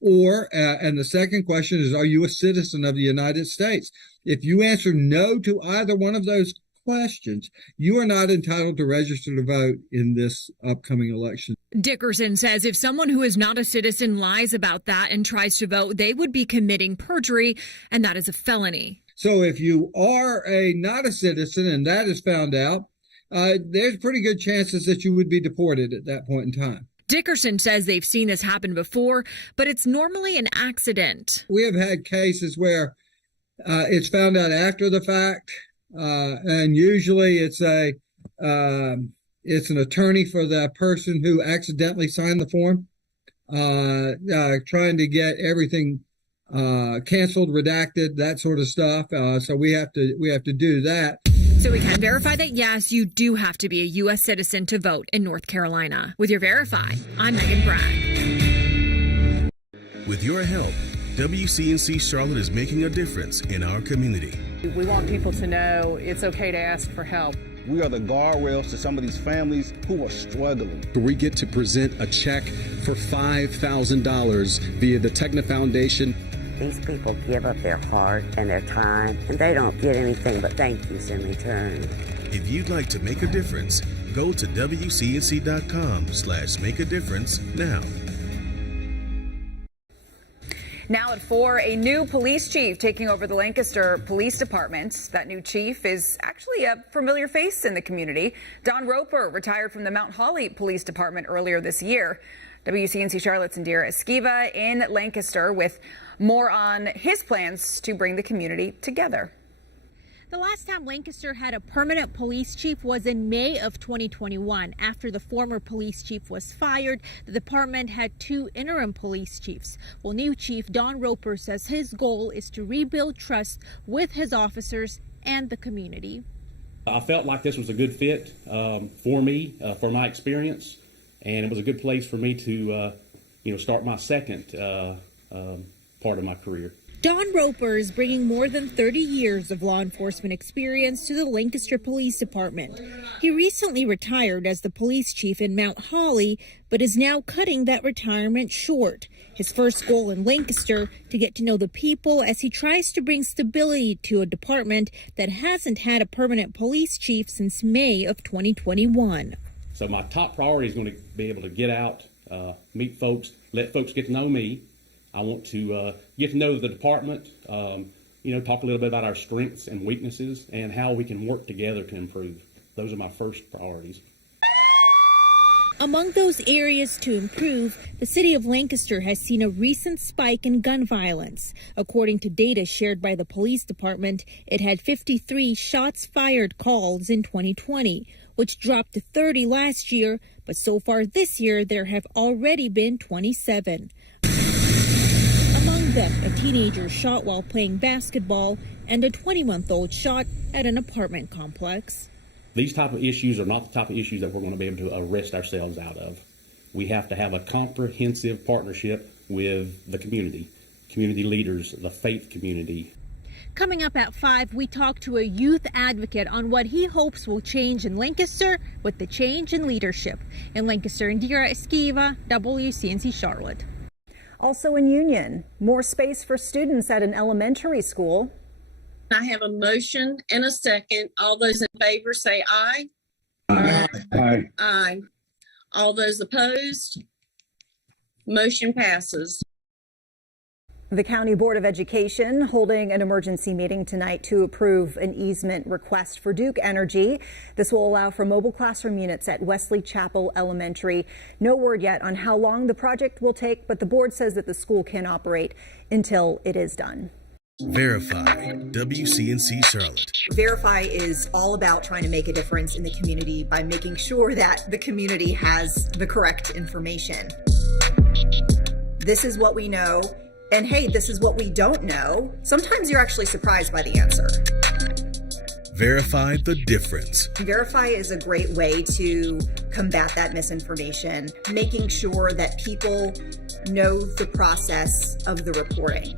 Or, and the second question is, are you a citizen of the United States? If you answer no to either one of those questions, you are not entitled to register to vote in this upcoming election. Dickerson says if someone who is not a citizen lies about that and tries to vote, they would be committing perjury, and that is a felony. So if you are not a citizen and that is found out, there's pretty good chances that you would be deported at that point in time. Dickerson says they've seen this happen before, but it's normally an accident. We have had cases where it's found out after the fact, and usually it's an attorney for the person who accidentally signed the form, trying to get everything canceled, redacted, that sort of stuff. So we have to do that. So we can verify that, yes, you do have to be a U.S. citizen to vote in North Carolina. With your Verify, I'm Megan Bragg. With your help, WCNC Charlotte is making a difference in our community. We want people to know it's okay to ask for help. We are the guardrails to some of these families who are struggling. We get to present a check for $5,000 via the Techna Foundation. These people give up their heart and their time, and they don't get anything but thank yous in return. If you'd like to make a difference, go to WCNC.com/make a difference now. Now at 4, a new police chief taking over the Lancaster Police Department. That new chief is actually a familiar face in the community. Don Roper retired from the Mount Holly Police Department earlier this year. WCNC Charlotte's Indira Esquiva in Lancaster with more on his plans to bring the community together. The last time Lancaster had a permanent police chief was in May of 2021. After the former police chief was fired, the department had 2 interim police chiefs. Well, new chief Don Roper says his goal is to rebuild trust with his officers and the community. I felt like this was a good fit for me, for my experience, and it was a good place for me to, start my second part of my career. Don Roper is bringing more than 30 years of law enforcement experience to the Lancaster Police Department. He recently retired as the police chief in Mount Holly, but is now cutting that retirement short. His first goal in Lancaster, to get to know the people as he tries to bring stability to a department that hasn't had a permanent police chief since May of 2021. So my top priority is going to be able to get out, meet folks, let folks get to know me. I want to get to know the department, talk a little bit about our strengths and weaknesses and how we can work together to improve. Those are my first priorities. Among those areas to improve, the city of Lancaster has seen a recent spike in gun violence. According to data shared by the police department, it had 53 shots fired calls in 2020, which dropped to 30 last year, but so far this year there have already been 27. Among them, a teenager shot while playing basketball and a 20-month-old shot at an apartment complex. These type of issues are not the type of issues that we're going to be able to arrest ourselves out of. We have to have a comprehensive partnership with the community leaders, the faith community. Coming up at 5, we talk to a youth advocate on what he hopes will change in Lancaster with the change in leadership. In Lancaster, Indira Esquiva, WCNC Charlotte. Also in Union, more space for students at an elementary school. I have a motion and a second. All those in favor say aye. Aye. Aye. Aye. All those opposed? Motion passes. The County Board of Education holding an emergency meeting tonight to approve an easement request for Duke Energy. This will allow for mobile classroom units at Wesley Chapel Elementary. No word yet on how long the project will take, but the board says that the school can operate until it is done. Verify, WCNC Charlotte. Verify is all about trying to make a difference in the community by making sure that the community has the correct information. This is what we know. And hey, this is what we don't know. Sometimes you're actually surprised by the answer. Verify the difference. Verify is a great way to combat that misinformation, making sure that people know the process of the reporting.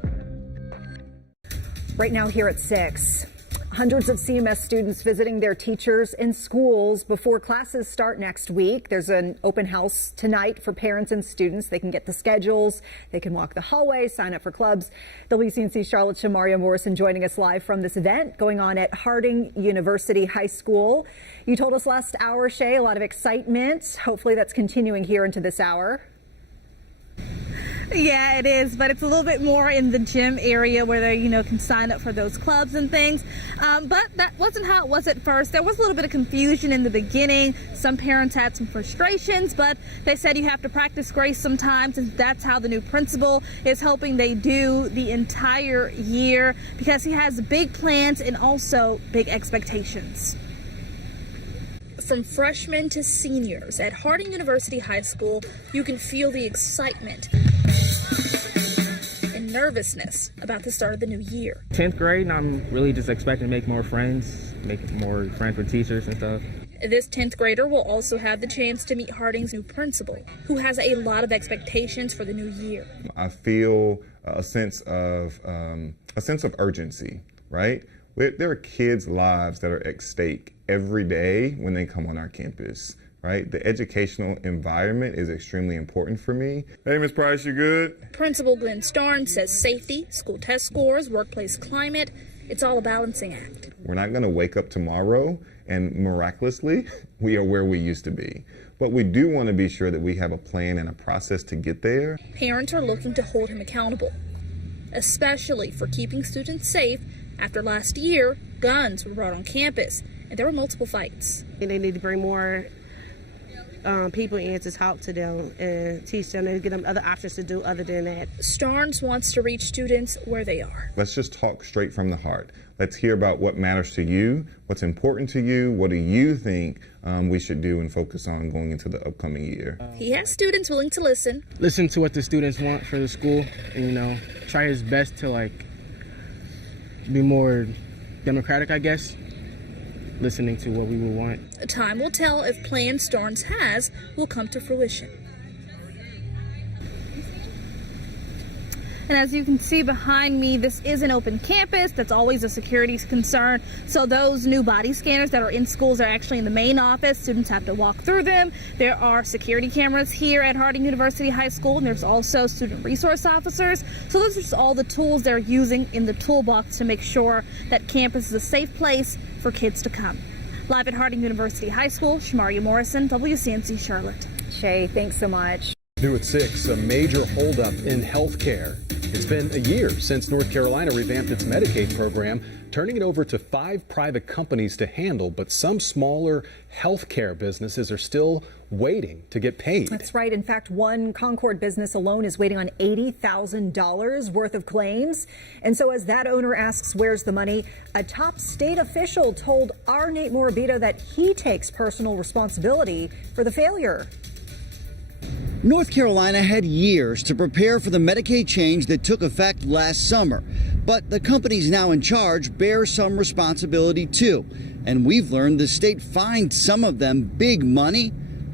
Right now here at 6, hundreds of CMS students visiting their teachers in schools before classes start next week. There's an open house tonight for parents and students. They can get the schedules, they can walk the hallway, sign up for clubs. WCNC Charlotte's Shamaria Morrison joining us live from this event going on at Harding University High School. You told us last hour, Shay, a lot of excitement. Hopefully that's continuing here into this hour. Yeah, it is, but it's a little bit more in the gym area where they, can sign up for those clubs and things. But that wasn't how it was at first. There was a little bit of confusion in the beginning. Some parents had some frustrations, but they said you have to practice grace sometimes, and that's how the new principal is hoping they do the entire year, because he has big plans and also big expectations. From freshmen to seniors at Harding University High School, you can feel the excitement and nervousness about the start of the new year. 10th grade, and I'm really just expecting to make more friends, make more friends with teachers and stuff. This 10th grader will also have the chance to meet Harding's new principal, who has a lot of expectations for the new year. I feel a sense of urgency, right? There are kids' lives that are at stake every day when they come on our campus, right? The educational environment is extremely important for me. Hey, Ms. Price, you good? Principal Glenn Starn says safety, school test scores, workplace climate, it's all a balancing act. We're not going to wake up tomorrow and miraculously we are where we used to be. But we do want to be sure that we have a plan and a process to get there. Parents are looking to hold him accountable, especially for keeping students safe. After last year, guns were brought on campus, and there were multiple fights. They need to bring more people in to talk to them and teach them and give them other options to do other than that. Starnes wants to reach students where they are. Let's just talk straight from the heart. Let's hear about what matters to you, what's important to you, what do you think we should do and focus on going into the upcoming year. He has students willing to listen. Listen to what the students want for the school and, try his best to, be more democratic, I guess, listening to what we would want. Time will tell if plans Starnes has will come to fruition. And as you can see behind me, this is an open campus. That's always a security concern. So those new body scanners that are in schools are actually in the main office. Students have to walk through them. There are security cameras here at Harding University High School, and there's also student resource officers. So those are just all the tools they're using in the toolbox to make sure that campus is a safe place for kids to come. Live at Harding University High School, Shamaria Morrison, WCNC Charlotte. Shay, thanks so much. New at 6, a major holdup in healthcare. It's been a year since North Carolina revamped its Medicaid program, turning it over to 5 private companies to handle, but some smaller healthcare businesses are still waiting to get paid. That's right. In fact, one Concord business alone is waiting on $80,000 worth of claims. And so as that owner asks, where's the money? A top state official told our Nate Morabito that he takes personal responsibility for the failure. North Carolina had years to prepare for the Medicaid change that took effect last summer. But the companies now in charge bear some responsibility too. And we've learned the state fined some of them big money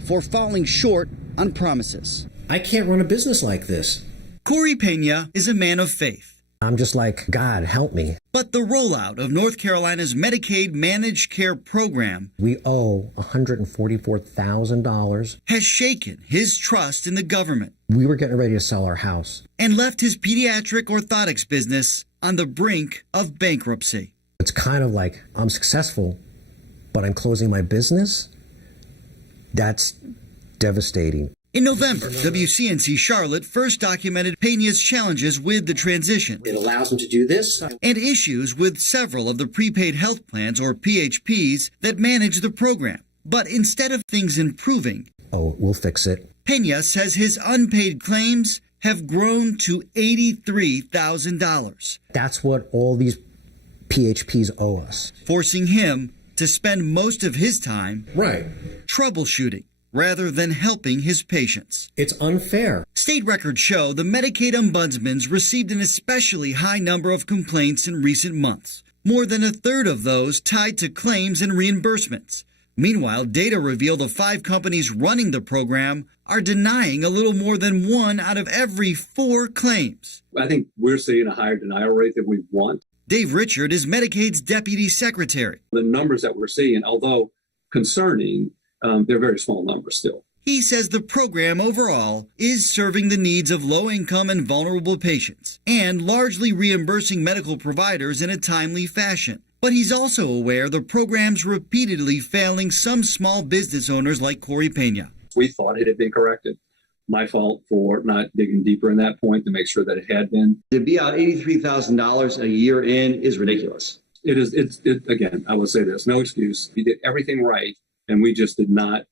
for falling short on promises. I can't run a business like this. Corey Pena is a man of faith. I'm just like, God, help me. But the rollout of North Carolina's Medicaid managed care program, we owe $144,000, has shaken his trust in the government. We were getting ready to sell our house and left his pediatric orthotics business on the brink of bankruptcy. It's kind of like I'm successful, but I'm closing my business. That's devastating. In November, WCNC Charlotte first documented Pena's challenges with the transition. It allows him to do this. And issues with several of the prepaid health plans, or PHPs, that manage the program. But instead of things improving, we'll fix it. Pena says his unpaid claims have grown to $83,000. That's what all these PHPs owe us. Forcing him to spend most of his time troubleshooting rather than helping his patients. It's unfair. State records show the Medicaid ombudsman's received an especially high number of complaints in recent months, more than a third of those tied to claims and reimbursements. Meanwhile, data reveal the 5 companies running the program are denying a little more than 1 out of every 4 claims. I think we're seeing a higher denial rate than we want. Dave Richard is Medicaid's deputy secretary. The numbers that we're seeing, although concerning, they're very small numbers still. He says the program overall is serving the needs of low-income and vulnerable patients and largely reimbursing medical providers in a timely fashion. But he's also aware the program's repeatedly failing some small business owners like Corey Pena. We thought it had been corrected. My fault for not digging deeper in that point to make sure that it had been. To be out $83,000 a year in is ridiculous. It is. Again, I will say this: no excuse. We did everything right, and we just did not.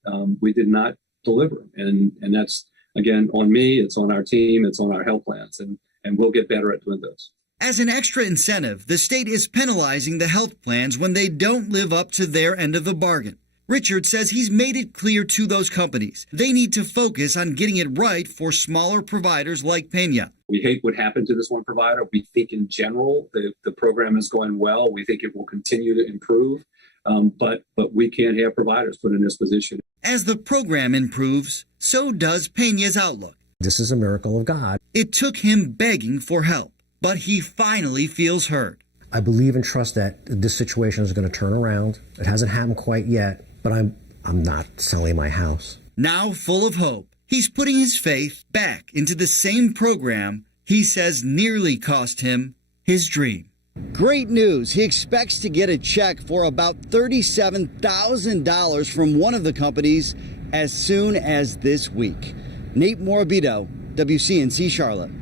We did not deliver, and that's again on me. It's on our team. It's on our health plans, and we'll get better at doing those. As an extra incentive, the state is penalizing the health plans when they don't live up to their end of the bargain. Richard says he's made it clear to those companies they need to focus on getting it right for smaller providers like Pena. We hate what happened to this one provider. We think in general the program is going well. We think it will continue to improve, but we can't have providers put in this position. As the program improves, so does Pena's outlook. This is a miracle of God. It took him begging for help, but he finally feels heard. I believe and trust that this situation is going to turn around. It hasn't happened quite yet, but I'm not selling my house. Now full of hope, he's putting his faith back into the same program he says nearly cost him his dream. Great news. He expects to get a check for about $37,000 from one of the companies as soon as this week. Nate Morabito, WCNC Charlotte.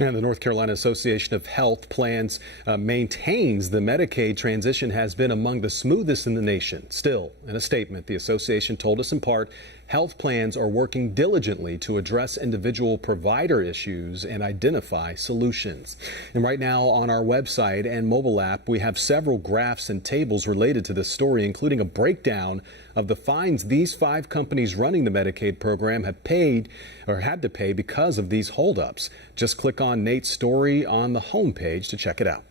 And the North Carolina Association of Health Plans maintains the Medicaid transition has been among the smoothest in the nation. Still, in a statement, the association told us in part health plans are working diligently to address individual provider issues and identify solutions. And right now on our website and mobile app, we have several graphs and tables related to this story, including a breakdown of the fines these 5 companies running the Medicaid program have paid or had to pay because of these holdups. Just click on Nate's story on the homepage to check it out.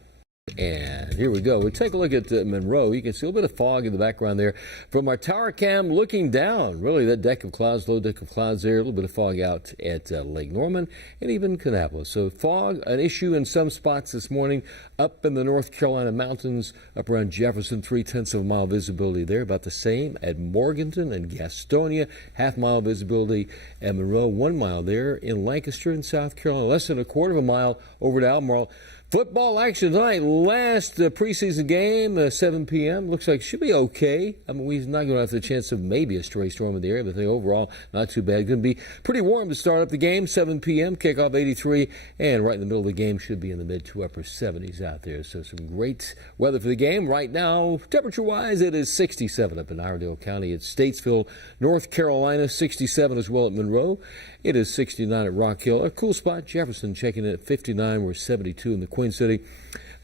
And here we go. We take a look at Monroe. You can see a little bit of fog in the background there from our tower cam looking down. Really, that deck of clouds, low deck of clouds there. A little bit of fog out at Lake Norman and even Kannapolis. So fog, an issue in some spots this morning up in the North Carolina mountains, up around Jefferson, 0.3 of a mile visibility there. About the same at Morganton and Gastonia, half-mile visibility at Monroe, 1 mile there in Lancaster in South Carolina, less than a quarter of a mile over to Albemarle. Football action tonight, last preseason game, 7 p.m. Looks like it should be okay. I mean, we're not going to have the chance of maybe a stray storm in the area, but I think overall, not too bad. Going to be pretty warm to start up the game, 7 p.m., kickoff 83, and right in the middle of the game should be in the mid to upper 70s out there. So some great weather for the game. Right now, temperature-wise, it is 67 up in Iredell County. It's Statesville, North Carolina, 67 as well at Monroe. It is 69 at Rock Hill. A cool spot, Jefferson checking in at 59. We're 72 in the Queen City.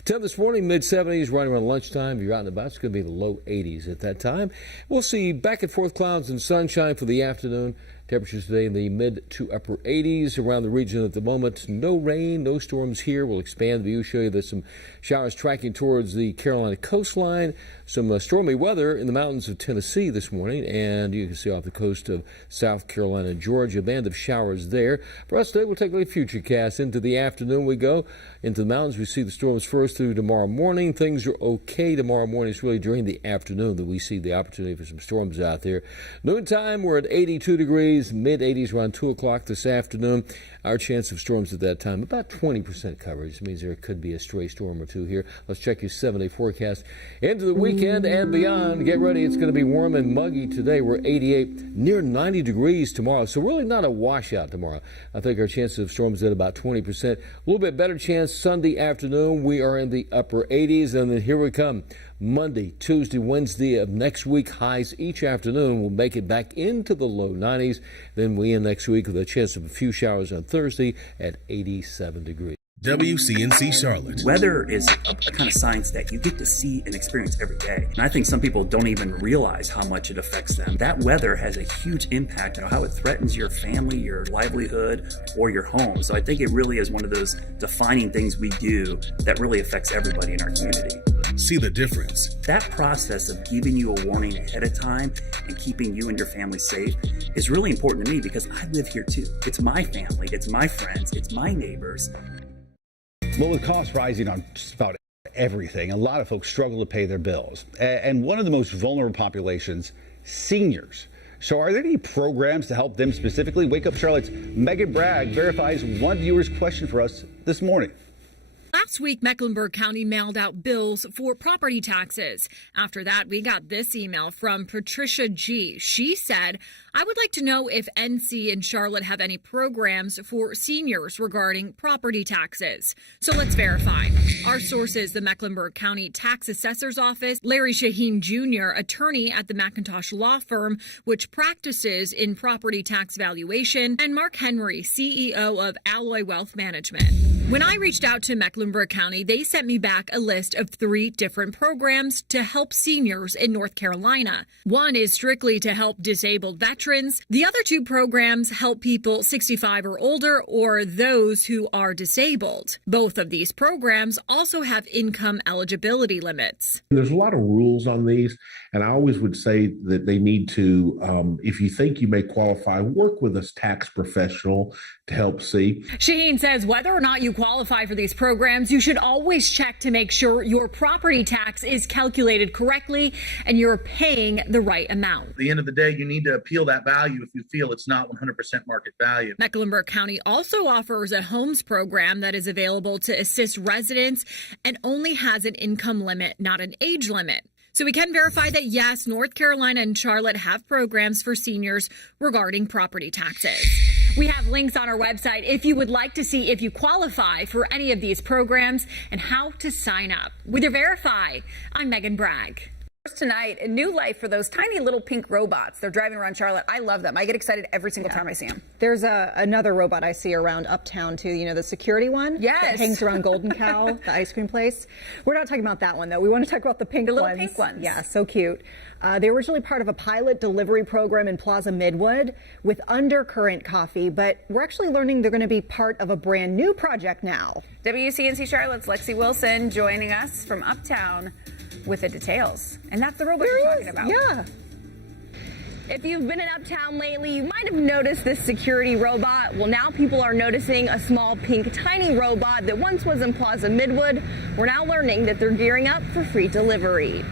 10 this morning, mid-70s, right around lunchtime. If you're out and about, it's going to be the low 80s at that time. We'll see back and forth clouds and sunshine for the afternoon. Temperatures today in the mid to upper 80s around the region at the moment. No rain, no storms here. We'll expand the view, show you that some showers tracking towards the Carolina coastline. Some stormy weather in the mountains of Tennessee this morning, and you can see off the coast of South Carolina and Georgia, a band of showers there. For us today, we'll take a look at future cast. Into the afternoon we go. Into the mountains, we see the storms first through tomorrow morning. Things are okay tomorrow morning. It's really during the afternoon that we see the opportunity for some storms out there. Noontime, we're at 82 degrees, mid-80s around 2 o'clock this afternoon. Our chance of storms at that time, about 20% coverage. This means there could be a stray storm or two here. Let's check your 7-day forecast into the weekend and beyond. Get ready. It's going to be warm and muggy today. We're 88, near 90 degrees tomorrow. So really not a washout tomorrow. I think our chances of storms at about 20%. A little bit better chance Sunday afternoon. We are in the upper 80s. And then here we come. Monday, Tuesday, Wednesday of next week, highs each afternoon. We'll make it back into the low 90s. Then we end next week with a chance of a few showers on Thursday at 87 degrees. WCNC Charlotte. Weather is a kind of science that you get to see and experience every day. And I think some people don't even realize how much it affects them. That weather has a huge impact on how it threatens your family, your livelihood, or your home. So I think it really is one of those defining things we do that really affects everybody in our community. See the difference. That process of giving you a warning ahead of time and keeping you and your family safe is really important to me because I live here too. It's my family, it's my friends, it's my neighbors. Well, with costs rising on just about everything, a lot of folks struggle to pay their bills. And one of the most vulnerable populations, seniors. So are there any programs to help them specifically? Wake Up Charlotte's Megan Bragg verifies one viewer's question for us this morning. Last week, Mecklenburg County mailed out bills for property taxes. After that, we got this email from Patricia G. She said, I would like to know if NC and Charlotte have any programs for seniors regarding property taxes. So let's verify. Our source is the Mecklenburg County Tax Assessor's Office, Larry Shaheen Jr., attorney at the McIntosh Law Firm, which practices in property tax valuation, and Mark Henry, CEO of Alloy Wealth Management. When I reached out to Mecklenburg County, they sent me back a list of 3 different programs to help seniors in North Carolina. One is strictly to help disabled veterans. The other 2 programs help people 65 or older or those who are disabled. Both of these programs also have income eligibility limits. There's a lot of rules on these, and I always would say that they need to, if you think you may qualify, work with a tax professional to help see. Shaheen says whether or not you qualify for these programs, you should always check to make sure your property tax is calculated correctly and you're paying the right amount. At the end of the day, you need to appeal that value if you feel it's not 100% market value. Mecklenburg County also offers a homes program that is available to assist residents and only has an income limit, not an age limit. So we can verify that, yes, North Carolina and Charlotte have programs for seniors regarding property taxes. We have links on our website if you would like to see if you qualify for any of these programs and how to sign up. With your Verify, I'm Megan Bragg. Tonight, a new life for those tiny little pink robots. They're driving around Charlotte. I love them. I get excited every single time I see them. There's another robot I see around Uptown, too. You know, the security one? Yes. That hangs around Golden Cow, the ice cream place. We're not talking about that one, though. We want to talk about the pink ones. The little pink ones. Yeah, so cute. They were originally part of a pilot delivery program in Plaza Midwood with Undercurrent Coffee, but we're actually learning they're going to be part of a brand new project now. WCNC Charlotte's Lexi Wilson joining us from Uptown with the details. And that's the robot you're talking about. Yeah. If you've been in Uptown lately, you might have noticed this security robot. Well, now people are noticing a small pink tiny robot that once was in Plaza Midwood. We're now learning that they're gearing up for free delivery.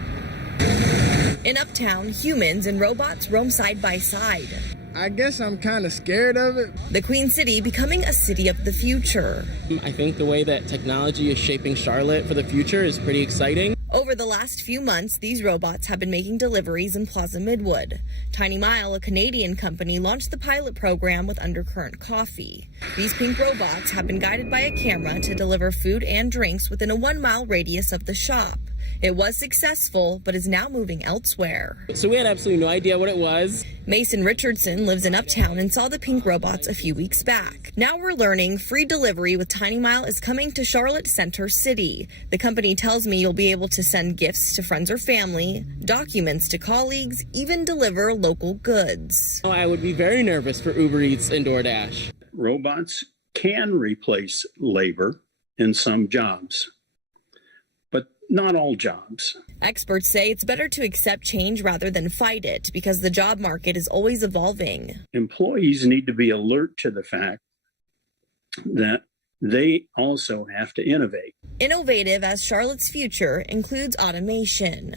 In Uptown, humans and robots roam side by side. I guess I'm kind of scared of it. The Queen City becoming a city of the future. I think the way that technology is shaping Charlotte for the future is pretty exciting. Over the last few months, these robots have been making deliveries in Plaza Midwood. Tiny Mile, a Canadian company, launched the pilot program with Undercurrent Coffee. These pink robots have been guided by a camera to deliver food and drinks within a 1-mile radius of the shop. It was successful, but is now moving elsewhere. So we had absolutely no idea what it was. Mason Richardson lives in Uptown and saw the pink robots a few weeks back. Now we're learning free delivery with Tiny Mile is coming to Charlotte Center City. The company tells me you'll be able to send gifts to friends or family, documents to colleagues, even deliver local goods. I would be very nervous for Uber Eats and DoorDash. Robots can replace labor in some jobs, but not all jobs. Experts say it's better to accept change rather than fight it because the job market is always evolving. Employees need to be alert to the fact that they also have to innovate. Innovative as Charlotte's future includes automation.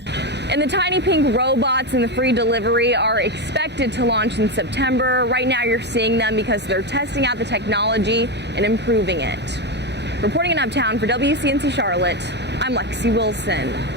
And the tiny pink robots and the free delivery are expected to launch in September. Right now you're seeing them because they're testing out the technology and improving it. Reporting in Uptown for WCNC Charlotte, I'm Lexi Wilson.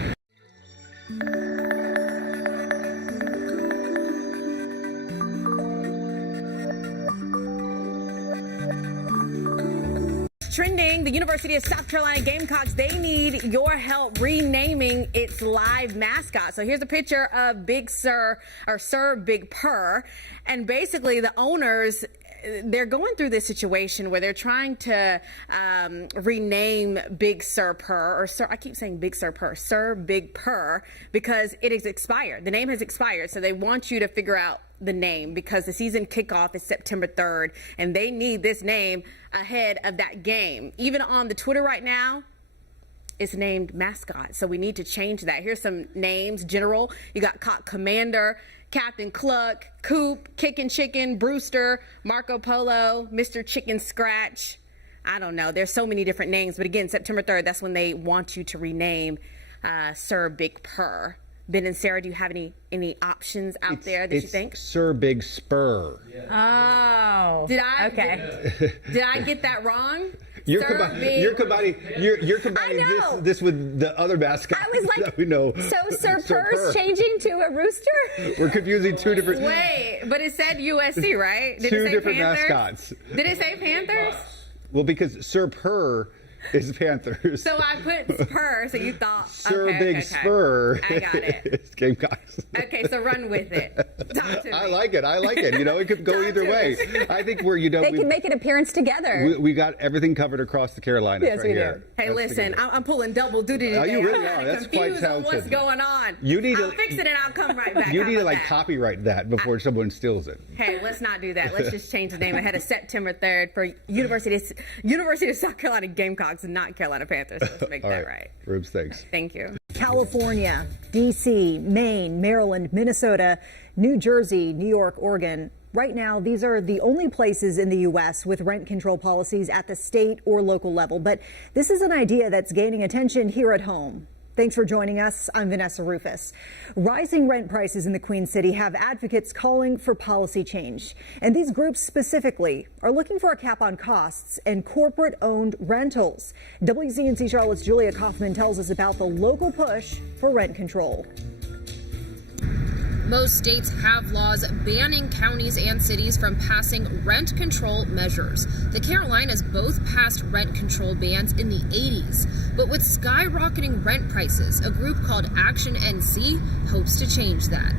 Trending, the University of South Carolina Gamecocks, they need your help renaming its live mascot. So here's a picture of Big Sir, or Sir Big Purr. And basically the owners, they're going through this situation where they're trying to rename Big Sir Purr, or Sir, I keep saying Big Sir Purr, Sir Big Purr, because it is expired. The name has expired. So they want you to figure out the name because the season kickoff is September 3rd and they need this name ahead of that game. Even on the Twitter right now, it's named mascot. So we need to change that. Here's some names. General, you got Commander, Captain Cluck, Coop, Kickin' Chicken, Brewster, Marco Polo, Mr. Chicken Scratch. I don't know. There's so many different names. But again, September 3rd, that's when they want you to rename Sir Big Purr. Ben and Sarah, do you have any options out there that you think? Sir Big Spur. Oh. Did I get that wrong? You're combining this with the other mascot. I was like, that we know. So Sir Purr's changing to a rooster? We're confusing two different. Wait, but it said USC, right? Did two it say different Panthers? mascots. Did it say Panthers? Well, because Sir Purr is Panthers. So I put Purr, so you thought Sir Big Spur. I got it. It's Gamecocks. Okay, so run with it. Talk to me. I like it. You know, it could go either way. I think they can make an appearance together. We got everything covered across the Carolinas yes, right here. Hey, listen, I'm pulling double duty today. You really I'm are. That's quite confused talented. on what's going on. I'll fix it and I'll come right back. You need to copyright that before someone steals it. Hey, let's not do that. Let's just change the name ahead of September 3rd for University of South Carolina Gamecocks and not Carolina Panthers. Let's make that right. Rubes, thanks. Thank you. California, D.C., Maine, Maryland, Minnesota, New Jersey, New York, Oregon. Right now, these are the only places in the U.S. with rent control policies at the state or local level. But this is an idea that's gaining attention here at home. Thanks for joining us. I'm Vanessa Rufus. Rising rent prices in the Queen City have advocates calling for policy change. And these groups specifically are looking for a cap on costs and corporate-owned rentals. WCNC Charlotte's Julia Kaufman tells us about the local push for rent control. Most states have laws banning counties and cities from passing rent control measures. The Carolinas both passed rent control bans in the 80s. But with skyrocketing rent prices, a group called Action NC hopes to change that.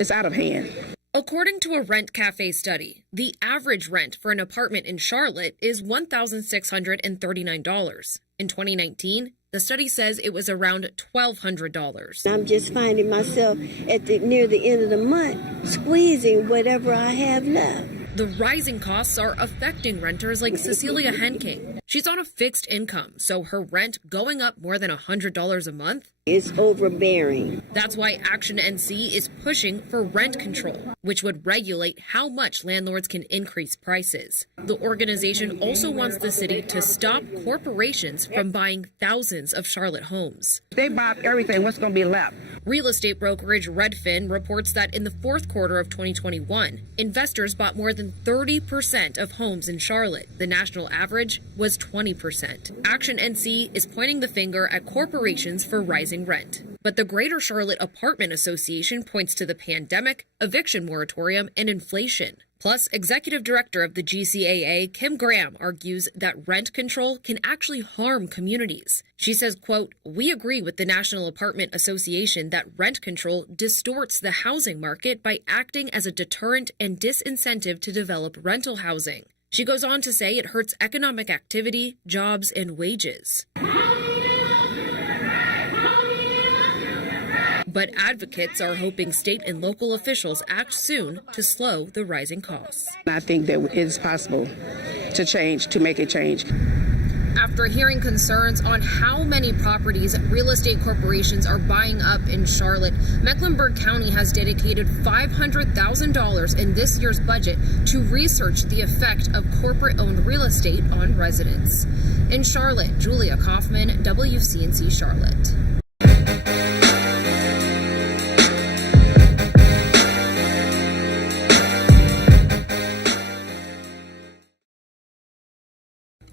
It's out of hand. According to a Rent Cafe study, the average rent for an apartment in Charlotte is $1,639. In 2019, the study says it was around $1,200. I'm just finding myself near the end of the month squeezing whatever I have left. The rising costs are affecting renters like Cecilia Henking. She's on a fixed income, so her rent going up more than $100 a month. It's overbearing. That's why Action NC is pushing for rent control, which would regulate how much landlords can increase prices. The organization also wants the city to stop corporations from buying thousands of Charlotte homes. They buy everything. What's going to be left? Real estate brokerage Redfin reports that in the fourth quarter of 2021, investors bought more than 30% of homes in Charlotte. The national average was 20%. Action NC is pointing the finger at corporations for rising rent. But the Greater Charlotte Apartment Association points to the pandemic, eviction moratorium, and inflation. Plus, Executive Director of the GCAA, Kim Graham, argues that rent control can actually harm communities. She says, quote, "We agree with the National Apartment Association that rent control distorts the housing market by acting as a deterrent and disincentive to develop rental housing." She goes on to say it hurts economic activity, jobs, and wages. But advocates are hoping state and local officials act soon to slow the rising costs. I think that it is possible to make a change. After hearing concerns on how many properties real estate corporations are buying up in Charlotte, Mecklenburg County has dedicated $500,000 in this year's budget to research the effect of corporate-owned real estate on residents. In Charlotte, Julia Kaufman, WCNC Charlotte.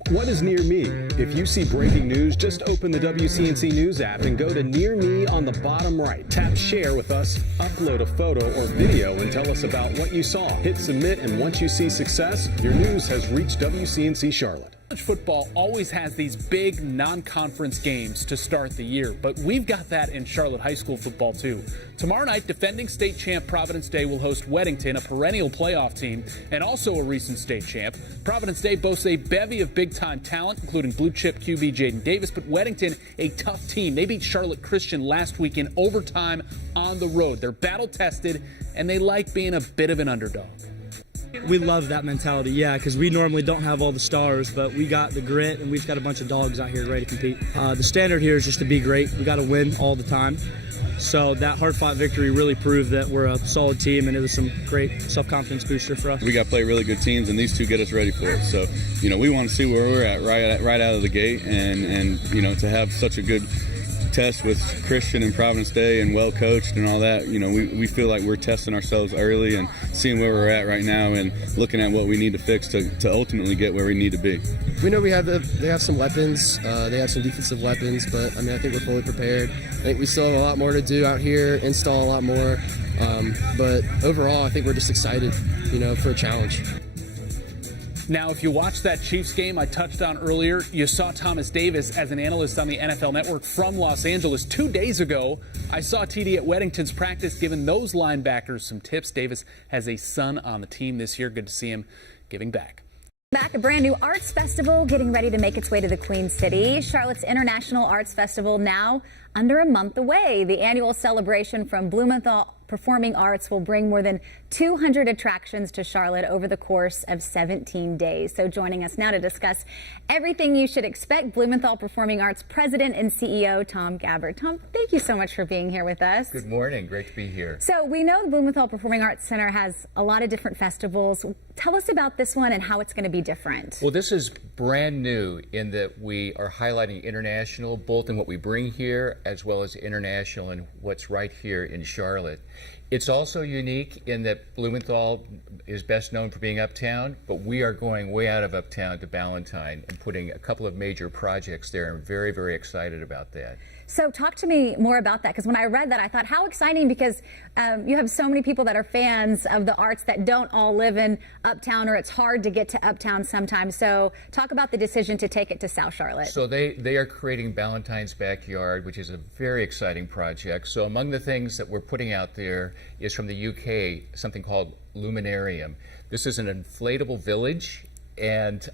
What is Near Me? If you see breaking news, just open the WCNC News app and go to Near Me on the bottom right. Tap Share with us, upload a photo or video, and tell us about what you saw. Hit Submit, and once you see success, your news has reached WCNC Charlotte. College football always has these big non-conference games to start the year, but we've got that in Charlotte high school football too. Tomorrow night, defending state champ Providence Day will host Weddington, a perennial playoff team and also a recent state champ. Providence Day boasts a bevy of big-time talent, including blue-chip QB Jaden Davis, but Weddington, a tough team. They beat Charlotte Christian last week in overtime on the road. They're battle-tested, and they like being a bit of an underdog. We love that mentality, yeah, because we normally don't have all the stars, but we got the grit, and we've got a bunch of dogs out here ready to compete. The standard here is just to be great. We got to win all the time. So that hard-fought victory really proved that we're a solid team, and it was some great self-confidence booster for us. We got to play really good teams, and these two get us ready for it. So, we want to see where we're at right out of the gate, and to have such a good test with Christian and Providence Day and well coached and all that, we feel like we're testing ourselves early and seeing where we're at right now and looking at what we need to fix to ultimately get where we need to be. We know they have some weapons, they have some defensive weapons, but I think we're fully prepared. I think we still have a lot more to do out here, install a lot more, but overall I think we're just excited, for a challenge. Now, if you watched that Chiefs game I touched on earlier, you saw Thomas Davis as an analyst on the NFL Network from Los Angeles. 2 days ago, I saw TD at Weddington's practice giving those linebackers some tips. Davis has a son on the team this year. Good to see him giving back. Back, a brand new arts festival getting ready to make its way to the Queen City. Charlotte's International Arts Festival now under a month away. The annual celebration from Blumenthal Performing Arts will bring more than 200 attractions to Charlotte over the course of 17 days. So joining us now to discuss everything you should expect, Blumenthal Performing Arts President and CEO Tom Gabbard. Tom, thank you so much for being here with us. Good morning. Great to be here. So we know the Blumenthal Performing Arts Center has a lot of different festivals. Tell us about this one and how it's going to be different. Well, this is brand new in that we are highlighting international, both in what we bring here as well as international and what's right here in Charlotte. It's also unique in that Blumenthal is best known for being uptown, but we are going way out of uptown to Ballantyne and putting a couple of major projects there. I'm very, very excited about that. So talk to me more about that, because when I read that, I thought, how exciting, because you have so many people that are fans of the arts that don't all live in Uptown, or it's hard to get to Uptown sometimes. So talk about the decision to take it to South Charlotte. So they are creating Ballantyne's Backyard, which is a very exciting project. So among the things that we're putting out there is from the UK, something called Luminarium. This is an inflatable village, and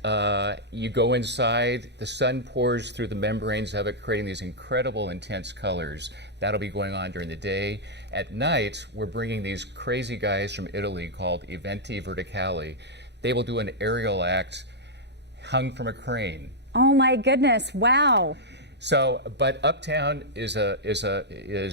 you go inside, the sun pours through the membranes of it, creating these incredible intense colors. That'll be going on during the day. At night, we're bringing these crazy guys from Italy called Eventi Verticali. They will do an aerial act hung from a crane. Oh my goodness, wow. So, but Uptown is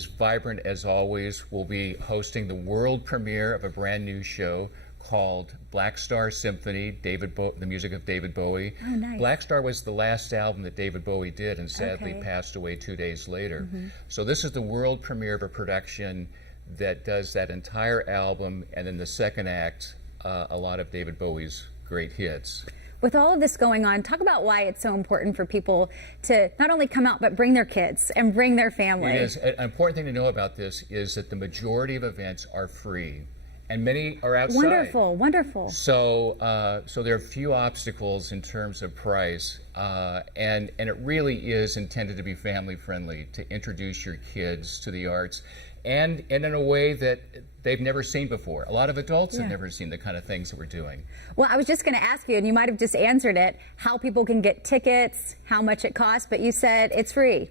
vibrant as always. We'll be hosting the world premiere of a brand new show called Black Star Symphony, the music of David Bowie. Oh, nice. Black Star was the last album that David Bowie did, and sadly passed away 2 days later. So this is the world premiere of a production that does that entire album, and then the second act, a lot of David Bowie's great hits. With all of this going on, talk about why it's so important for people to not only come out, but bring their kids and bring their family. It is. An important thing to know about this is that the majority of events are free, and many are outside. Wonderful, wonderful. So, so there are few obstacles in terms of price, and it really is intended to be family friendly, to introduce your kids to the arts, and in a way that they've never seen before. A lot of adults have never seen the kind of things that we're doing. Well, I was just going to ask you, and you might have just answered it, how people can get tickets, how much it costs, but you said it's free.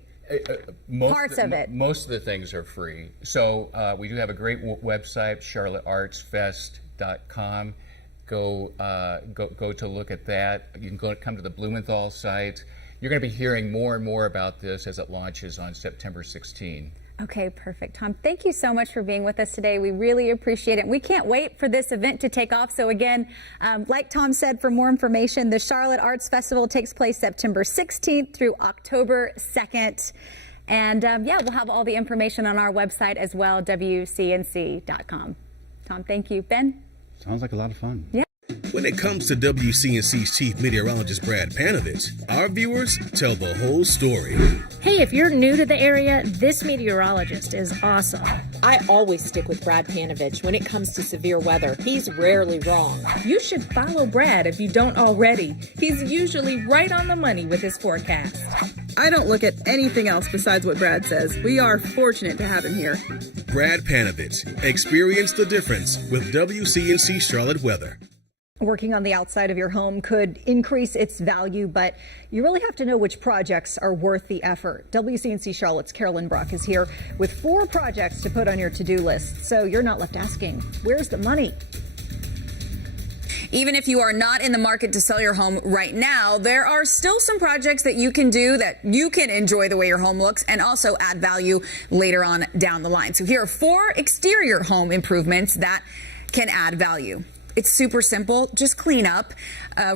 Parts of it. Most of the things are free. So we do have a great website, charlotteartsfest.com. Go to look at that. You can come to the Blumenthal site. You're going to be hearing more and more about this as it launches on September 16. Okay, perfect. Tom, thank you so much for being with us today. We really appreciate it. We can't wait for this event to take off. So again, like Tom said, for more information, the Charlotte Arts Festival takes place September 16th through October 2nd. And yeah, we'll have all the information on our website as well, WCNC.com. Tom, thank you. Ben? Sounds like a lot of fun. Yeah. When it comes to WCNC's chief meteorologist, Brad Panovich, our viewers tell the whole story. Hey, if you're new to the area, this meteorologist is awesome. I always stick with Brad Panovich when it comes to severe weather. He's rarely wrong. You should follow Brad if you don't already. He's usually right on the money with his forecast. I don't look at anything else besides what Brad says. We are fortunate to have him here. Brad Panovich. Experience the difference with WCNC Charlotte weather. Working on the outside of your home could increase its value, but you really have to know which projects are worth the effort. WCNC Charlotte's Carolyn Brock is here with 4 projects to put on your to-do list, so you're not left asking, where's the money? Even if you are not in the market to sell your home right now, there are still some projects that you can do that you can enjoy the way your home looks and also add value later on down the line. So here are 4 exterior home improvements that can add value. It's super simple. Just clean up.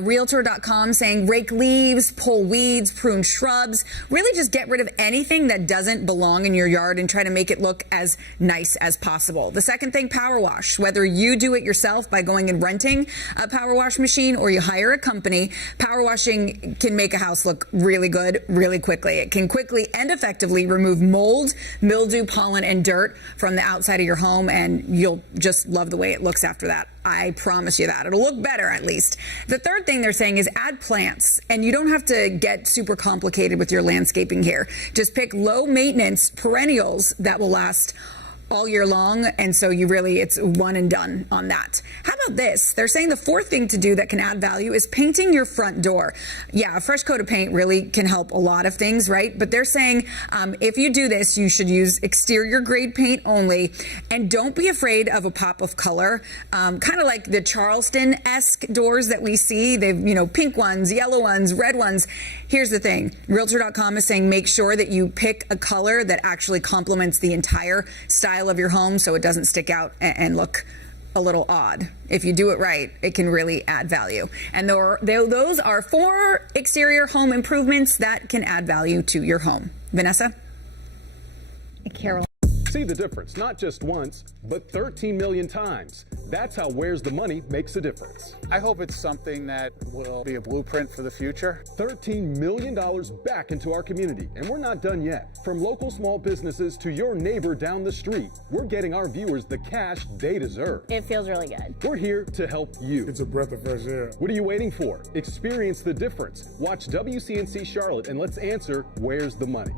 Realtor.com saying rake leaves, pull weeds, prune shrubs. Really just get rid of anything that doesn't belong in your yard and try to make it look as nice as possible. The second thing, power wash. Whether you do it yourself by going and renting a power wash machine or you hire a company, power washing can make a house look really good really quickly. It can quickly and effectively remove mold, mildew, pollen, and dirt from the outside of your home, and you'll just love the way it looks after that. I promise you that. It'll look better, at least. The third thing they're saying is add plants, and you don't have to get super complicated with your landscaping here. Just pick low maintenance perennials that will last all year long, and so it's one and done on that. How about this? They're saying the fourth thing to do that can add value is painting your front door. Yeah, a fresh coat of paint really can help a lot of things, right? But they're saying if you do this, you should use exterior grade paint only, and don't be afraid of a pop of color. Kind of like the Charleston-esque doors that we see. They've, pink ones, yellow ones, red ones. Here's the thing. Realtor.com is saying make sure that you pick a color that actually complements the entire style of your home so it doesn't stick out and look a little odd. If you do it right, it can really add value. And those are 4 exterior home improvements that can add value to your home. Vanessa? Carol. See the difference, not just once, but 13 million times. That's how Where's the Money makes a difference. I hope it's something that will be a blueprint for the future. $13 million back into our community, and we're not done yet. From local small businesses to your neighbor down the street, we're getting our viewers the cash they deserve. It feels really good. We're here to help you. It's a breath of fresh air. What are you waiting for? Experience the difference. Watch WCNC Charlotte and let's answer Where's the Money?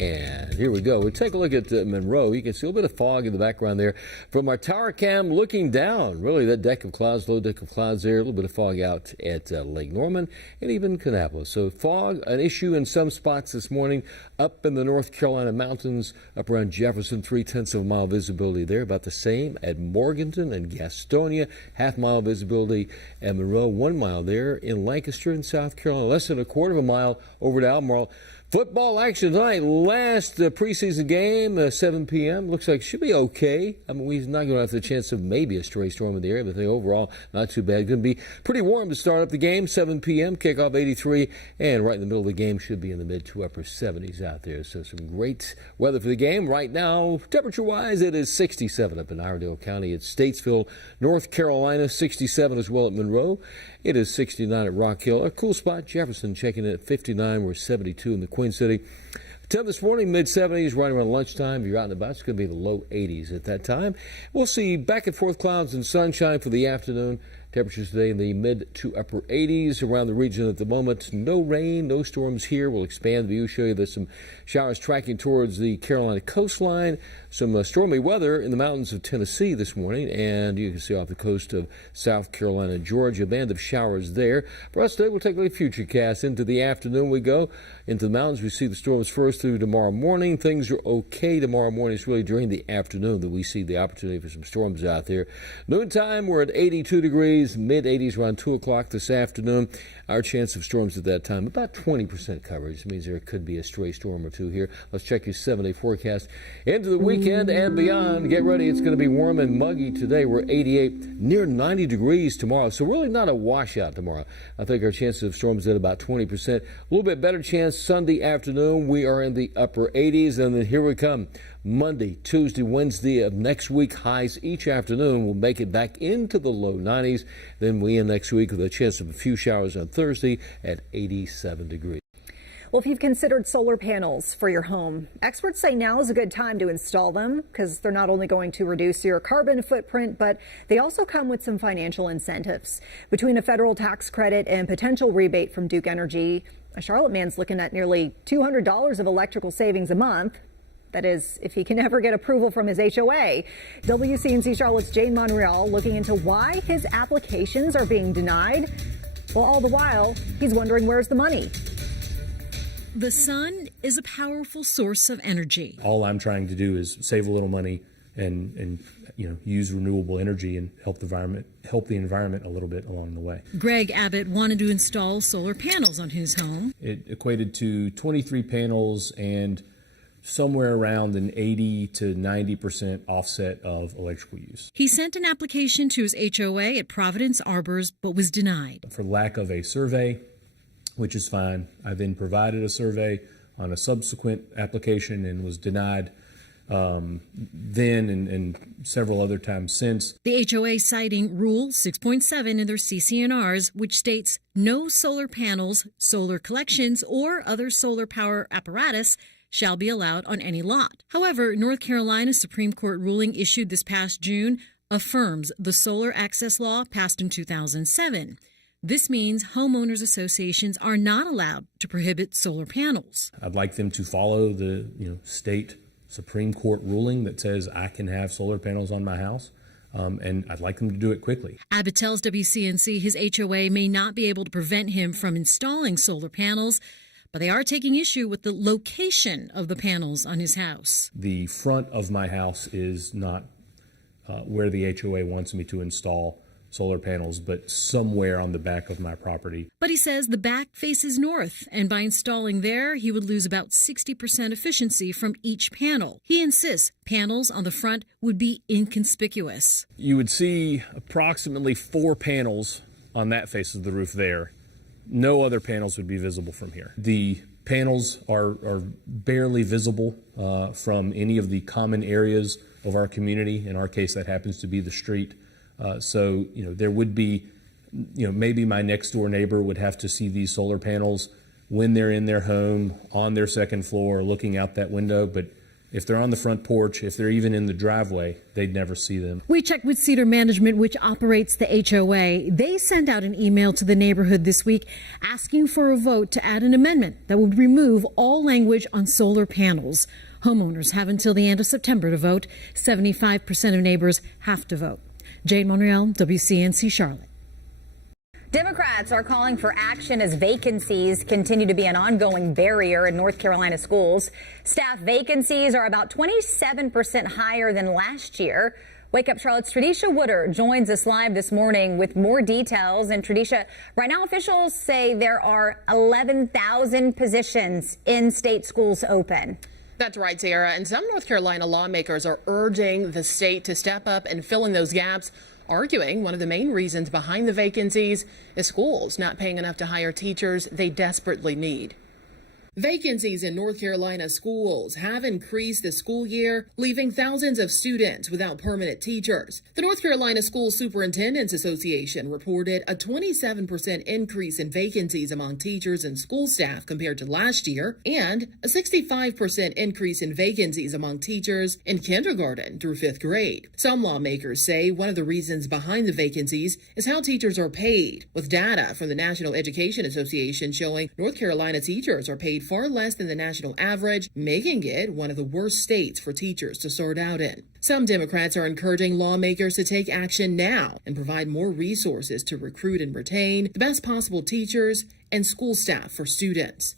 And here we go. We take a look at Monroe. You can see a little bit of fog in the background there from our tower cam looking down. Really, that deck of clouds, low deck of clouds there. A little bit of fog out at Lake Norman and even Kannapolis. So fog, an issue in some spots this morning up in the North Carolina mountains, up around Jefferson, 0.3 of a mile visibility there. About the same at Morganton and Gastonia, half-mile visibility at Monroe, 1 mile there in Lancaster in South Carolina, less than a quarter of a mile over to Albemarle. Football action tonight, last preseason game, 7 p.m. Looks like should be okay. I mean, we're not going to have the chance of maybe a stray storm in the area, but I think overall not too bad. Going to be pretty warm to start up the game, 7 p.m., kickoff 83, and right in the middle of the game should be in the mid to upper 70s out there. So some great weather for the game. Right now, temperature-wise, it is 67 up in Iredell County. It's Statesville, North Carolina, 67 as well at Monroe. It is 69 at Rock Hill. A cool spot, Jefferson checking in at 59. We're 72 in the Queen City. Temp this morning, mid-70s, right around lunchtime. If you're out and about, it's going to be the low 80s at that time. We'll see back and forth clouds and sunshine for the afternoon. Temperatures today in the mid to upper 80s around the region at the moment. No rain, no storms here. We'll expand the view, show you there's some showers tracking towards the Carolina coastline. Some stormy weather in the mountains of Tennessee this morning, and you can see off the coast of South Carolina and Georgia, a band of showers there. For us today, we'll take a look at future cast. Into the afternoon we go. Into the mountains, we see the storms first through tomorrow morning. Things are okay tomorrow morning. It's really during the afternoon that we see the opportunity for some storms out there. Noontime, we're at 82 degrees, mid-80s around 2 o'clock this afternoon. Our chance of storms at that time, about 20% coverage. It means there could be a stray storm or two here. Let's check your 7-day forecast. Into the weekend and beyond. Get ready. It's going to be warm and muggy today. We're 88, near 90 degrees tomorrow. So really not a washout tomorrow. I think our chances of storms at about 20%. A little bit better chance Sunday afternoon. We are in the upper 80s. And then here we come. Monday, Tuesday, Wednesday of next week, highs each afternoon. We'll make it back into the low 90s. Then we end next week with a chance of a few showers on Thursday at 87 degrees. Well, if you've considered solar panels for your home, experts say now is a good time to install them because they're not only going to reduce your carbon footprint, but they also come with some financial incentives. Between a federal tax credit and potential rebate from Duke Energy, a Charlotte man's looking at nearly $200 of electrical savings a month. That is, if he can ever get approval from his HOA. WCNC Charlotte's Jane Monreal looking into why his applications are being denied. Well, all the while, he's wondering where's the money. The sun is a powerful source of energy. All I'm trying to do is save a little money and use renewable energy and help the environment a little bit along the way. Greg Abbott wanted to install solar panels on his home. It equated to 23 panels and somewhere around an 80 to 90% offset of electrical use. He sent an application to his HOA at Providence Arbors, but was denied. For lack of a survey, which is fine. I then provided a survey on a subsequent application and was denied then and several other times since. The HOA citing Rule 6.7 in their CC&Rs, which states no solar panels, solar collections, or other solar power apparatus shall be allowed on any lot. However, North Carolina's Supreme Court ruling issued this past June affirms the Solar Access Law passed in 2007. This means homeowners associations are not allowed to prohibit solar panels. I'd like them to follow the state Supreme Court ruling that says I can have solar panels on my house, and I'd like them to do it quickly. Abbott tells WCNC his HOA may not be able to prevent him from installing solar panels, but they are taking issue with the location of the panels on his house. The front of my house is not where the HOA wants me to install solar panels, but somewhere on the back of my property. But he says the back faces north, and by installing there, he would lose about 60% efficiency from each panel. He insists panels on the front would be inconspicuous. You would see approximately 4 panels on that face of the roof there. No other panels would be visible from here. The panels are barely visible from any of the common areas of our community. In our case, that happens to be the street. So, there would be, maybe my next door neighbor would have to see these solar panels when they're in their home, on their second floor, looking out that window. But if they're on the front porch, if they're even in the driveway, they'd never see them. We checked with Cedar Management, which operates the HOA. They sent out an email to the neighborhood this week asking for a vote to add an amendment that would remove all language on solar panels. Homeowners have until the end of September to vote. 75% of neighbors have to vote. Jane Monreal, WCNC Charlotte. Democrats are calling for action as vacancies continue to be an ongoing barrier in North Carolina schools. Staff vacancies are about 27% higher than last year. Wake Up Charlotte's Tradisha Woodard joins us live this morning with more details. And Tradisha, right now officials say there are 11,000 positions in state schools open. That's right, Sarah. And some North Carolina lawmakers are urging the state to step up and fill in those gaps, arguing one of the main reasons behind the vacancies is schools not paying enough to hire teachers they desperately need. Vacancies in North Carolina schools have increased this school year, leaving thousands of students without permanent teachers. The North Carolina School Superintendents Association reported a 27% increase in vacancies among teachers and school staff compared to last year, and a 65% increase in vacancies among teachers in kindergarten through 5th grade. Some lawmakers say one of the reasons behind the vacancies is how teachers are paid, with data from the National Education Association showing North Carolina teachers are paid far less than the national average, making it one of the worst states for teachers to start out in. Some Democrats are encouraging lawmakers to take action now and provide more resources to recruit and retain the best possible teachers and school staff for students.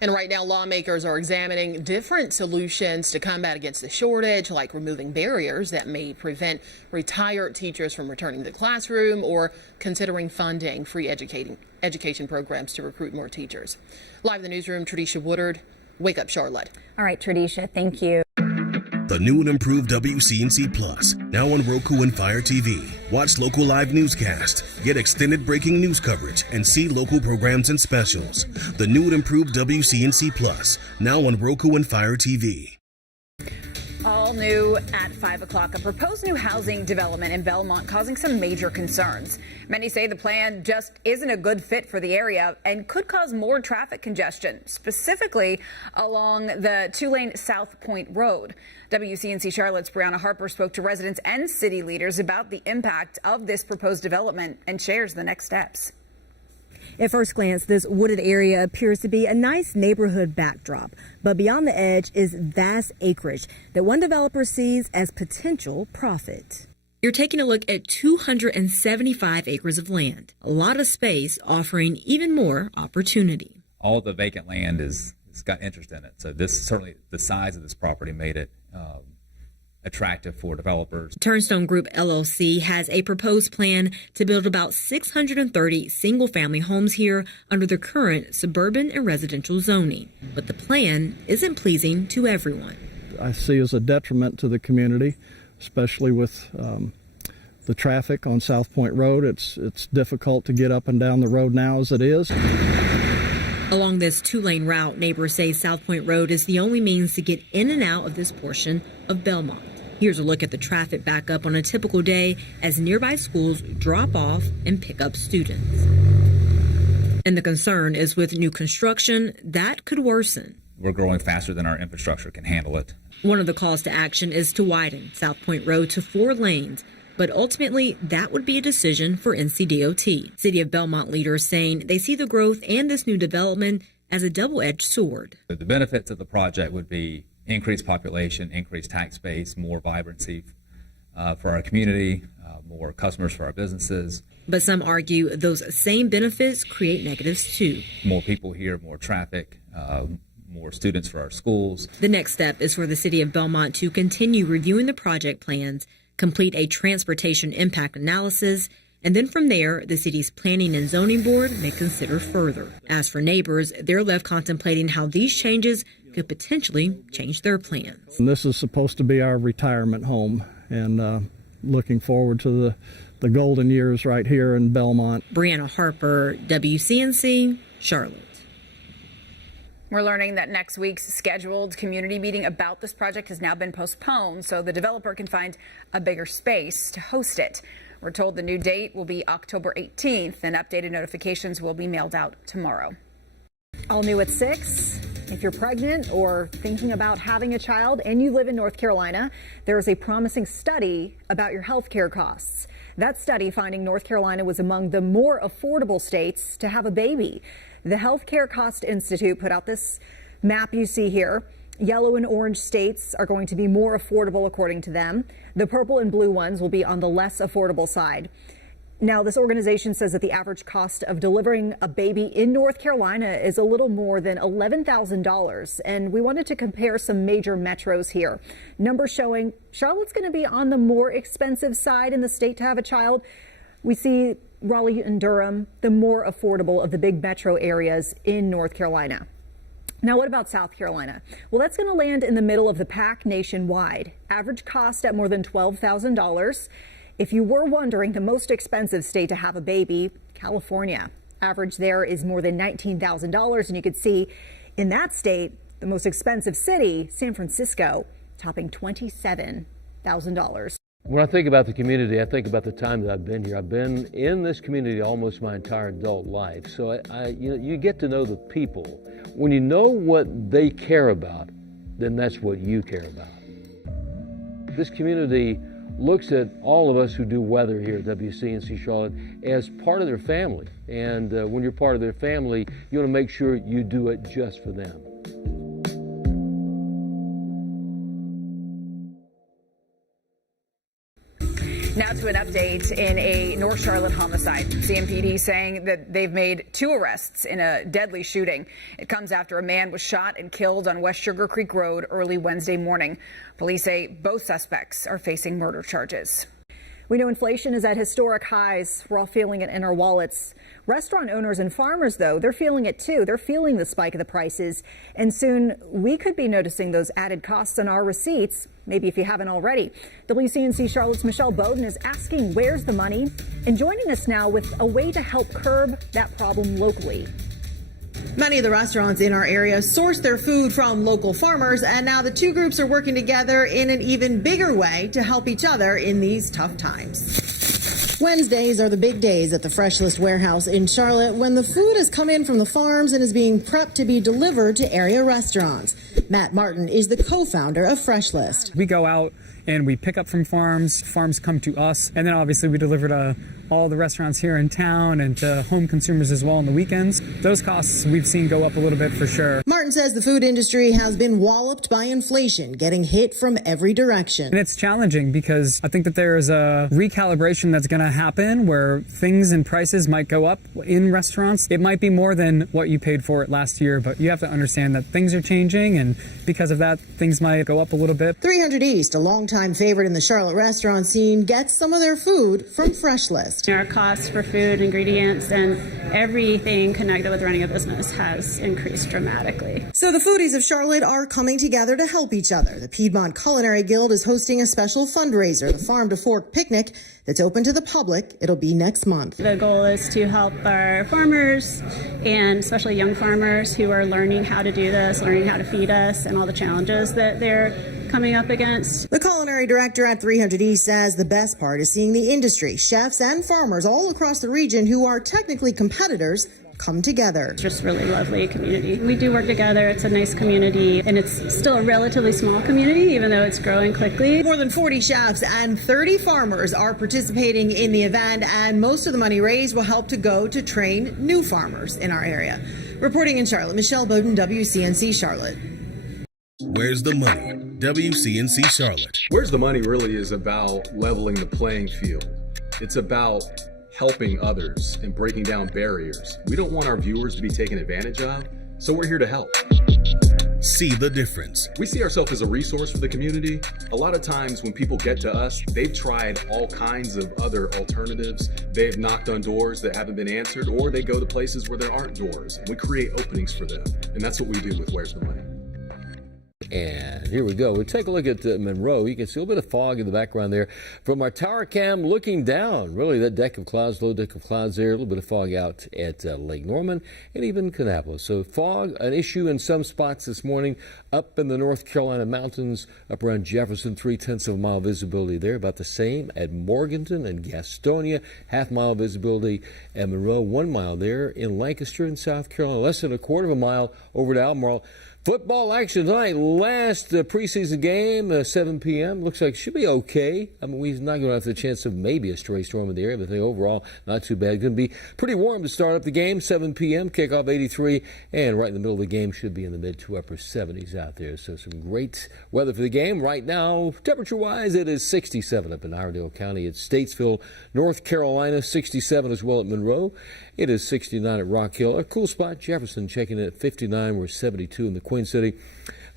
And right now, lawmakers are examining different solutions to combat against the shortage, like removing barriers that may prevent retired teachers from returning to the classroom or considering funding free education programs to recruit more teachers. Live in the newsroom, Tradisha Woodard, Wake Up Charlotte. All right, Tradisha, thank you. The new and improved WCNC Plus, now on Roku and Fire TV. Watch local live newscast, get extended breaking news coverage, and see local programs and specials. The new and improved WCNC Plus, now on Roku and Fire TV. All new at 5 o'clock, a proposed new housing development in Belmont causing some major concerns. Many say the plan just isn't a good fit for the area and could cause more traffic congestion, specifically along the 2-lane South Point Road. WCNC Charlotte's Brianna Harper spoke to residents and city leaders about the impact of this proposed development and shares the next steps. At first glance, this wooded area appears to be a nice neighborhood backdrop, but beyond the edge is vast acreage that one developer sees as potential profit. You're taking a look at 275 acres of land, a lot of space offering even more opportunity. All the vacant land it's got interest in it. So this certainly the size of this property made it attractive for developers. Turnstone Group LLC has a proposed plan to build about 630 single-family homes here under the current suburban and residential zoning. But the plan isn't pleasing to everyone. I see as a detriment to the community, especially with the traffic on South Point Road. It's difficult to get up and down the road now as it is. Along this 2-lane route, neighbors say South Point Road is the only means to get in and out of this portion of Belmont. Here's a look at the traffic backup on a typical day as nearby schools drop off and pick up students. And the concern is with new construction, that could worsen. We're growing faster than our infrastructure can handle it. One of the calls to action is to widen South Point Road to 4 lanes. But ultimately, that would be a decision for NCDOT. City of Belmont leaders saying they see the growth and this new development as a double-edged sword. The benefits of the project would be increased population, increased tax base, more vibrancy for our community, more customers for our businesses. But some argue those same benefits create negatives too. More people here, more traffic, more students for our schools. The next step is for the City of Belmont to continue reviewing the project plans, complete a transportation impact analysis, and then from there, the city's Planning and Zoning Board may consider further. As for neighbors, they're left contemplating how these changes could potentially change their plans. And this is supposed to be our retirement home, and looking forward to the golden years right here in Belmont. Brianna Harper, WCNC, Charlotte. We're learning that next week's scheduled community meeting about this project has now been postponed so the developer can find a bigger space to host it. We're told the new date will be October 18th, and updated notifications will be mailed out tomorrow. All new at 6. If you're pregnant or thinking about having a child and you live in North Carolina, there is a promising study about your health care costs. That study finding North Carolina was among the more affordable states to have a baby. The Healthcare Cost Institute put out this map you see here. Yellow and orange states are going to be more affordable according to them. The purple and blue ones will be on the less affordable side. Now, this organization says that the average cost of delivering a baby in North Carolina is a little more than $11,000. And we wanted to compare some major metros here. Numbers showing Charlotte's going to be on the more expensive side in the state to have a child. We see Raleigh and Durham, the more affordable of the big metro areas in North Carolina. Now, what about South Carolina? Well, that's going to land in the middle of the pack nationwide. Average cost at more than $12,000. If you were wondering, the most expensive state to have a baby, California. Average there is more than $19,000. And you could see in that state, the most expensive city, San Francisco, topping $27,000. When I think about the community, I think about the time that I've been here. I've been in this community almost my entire adult life. So you get to know the people. When you know what they care about, then that's what you care about. This community looks at all of us who do weather here at WCNC Charlotte as part of their family. And when you're part of their family, you want to make sure you do it just for them. Now to an update in a North Charlotte homicide. CMPD saying that they've made 2 arrests in a deadly shooting. It comes after a man was shot and killed on West Sugar Creek Road early Wednesday morning. Police say both suspects are facing murder charges. We know inflation is at historic highs. We're all feeling it in our wallets. Restaurant owners and farmers, though, they're feeling it too. They're feeling the spike of the prices. And soon we could be noticing those added costs on our receipts, maybe if you haven't already. WCNC Charlotte's Michelle Bowden is asking where's the money, and joining us now with a way to help curb that problem locally. Many of the restaurants in our area source their food from local farmers, and now the two groups are working together in an even bigger way to help each other in these tough times. Wednesdays are the big days at the Fresh List warehouse in Charlotte when the food has come in from the farms and is being prepped to be delivered to area restaurants. Matt Martin is the co-founder of Fresh List. We go out and we pick up from farms. Farms come to us, and then obviously we deliver to all the restaurants here in town and to home consumers as well on the weekends. Those costs we've seen go up a little bit for sure. Martin says the food industry has been walloped by inflation, getting hit from every direction. And it's challenging because I think that there's a recalibration that's going to happen where things and prices might go up in restaurants. It might be more than what you paid for it last year, but you have to understand that things are changing, and because of that, things might go up a little bit. 300 East, a longtime favorite in the Charlotte restaurant scene, gets some of their food from Fresh List. Our costs for food, ingredients, and everything connected with running a business has increased dramatically. So the foodies of Charlotte are coming together to help each other. The Piedmont Culinary Guild is hosting a special fundraiser, the Farm to Fork Picnic, that's open to the public. It'll be next month. The goal is to help our farmers, and especially young farmers who are learning how to do this, learning how to feed us, and all the challenges that they're coming up against. The culinary director at 300 East says the best part is seeing the industry, chefs and farmers all across the region who are technically competitors come together. It's just really lovely community. We do work together. It's a nice community, and it's still a relatively small community, even though it's growing quickly. More than 40 chefs and 30 farmers are participating in the event, and most of the money raised will help to go to train new farmers in our area. Reporting in Charlotte, Michelle Bowden, WCNC Charlotte. Where's the money? WCNC Charlotte. Where's the money really is about leveling the playing field. It's about helping others and breaking down barriers. We don't want our viewers to be taken advantage of, so we're here to help. See the difference. We see ourselves as a resource for the community. A lot of times when people get to us, they've tried all kinds of other alternatives. They've knocked on doors that haven't been answered, or they go to places where there aren't doors. We create openings for them, and that's what we do with Where's the Money. And here we go. We'll take a look at Monroe. You can see a little bit of fog in the background there from our tower cam looking down. Really, that deck of clouds, low deck of clouds there. A little bit of fog out at Lake Norman and even Kannapolis. So fog, an issue in some spots this morning up in the North Carolina mountains, up around Jefferson, 0.3 of a mile visibility there. About the same at Morganton and Gastonia, half-mile visibility at Monroe, 1 mile there in Lancaster in South Carolina, less than a quarter of a mile over to Albemarle. Football action tonight, last preseason game, 7 p.m. Looks like it should be okay. I mean, we're not going to have the chance of maybe a stray storm in the area, but I think overall, not too bad. Going to be pretty warm to start up the game, 7 p.m., kickoff 83, and right in the middle of the game should be in the mid to upper 70s out there. So some great weather for the game. Right now, temperature-wise, it is 67 up in Iredell County. It's Statesville, North Carolina, 67 as well at Monroe. It is 69 at Rock Hill. A cool spot, Jefferson checking in at 59. We're 72 in the Queen City.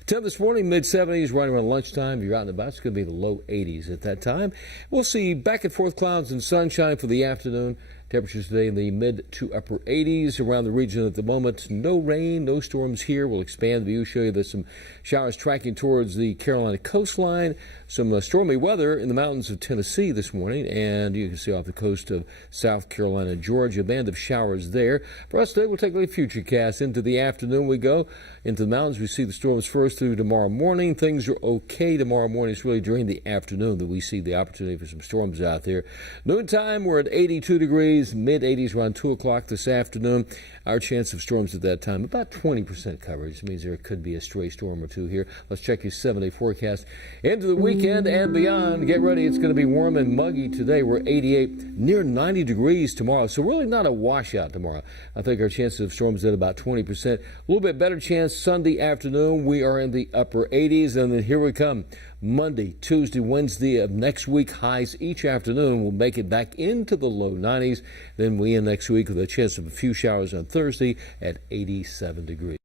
Temp this morning, mid-70s, right around lunchtime. If you're out and about, it's going to be the low 80s at that time. We'll see back and forth clouds and sunshine for the afternoon. Temperatures today in the mid to upper 80s around the region at the moment. No rain, no storms here. We'll expand the view, show you there's some showers tracking towards the Carolina coastline. Some stormy weather in the mountains of Tennessee this morning, and you can see off the coast of South Carolina, Georgia, a band of showers there. For us today, we'll take a look at future cast. Into the afternoon we go. Into the mountains, we see the storms first through tomorrow morning. Things are okay tomorrow morning. It's really during the afternoon that we see the opportunity for some storms out there. Noontime, we're at 82 degrees, mid-80s around 2 o'clock this afternoon. Our chance of storms at that time, about 20% coverage. It means there could be a stray storm or two here. Let's check your 7-day forecast. Into the weekend and beyond. Get ready. It's going to be warm and muggy today. We're 88, near 90 degrees tomorrow. So really not a washout tomorrow. I think our chances of storms at about 20%. A little bit better chance Sunday afternoon. We are in the upper 80s. And then here we come. Monday, Tuesday, Wednesday of next week, highs each afternoon. We'll make it back into the low 90s. Then we end next week with a chance of a few showers on Thursday at 87 degrees.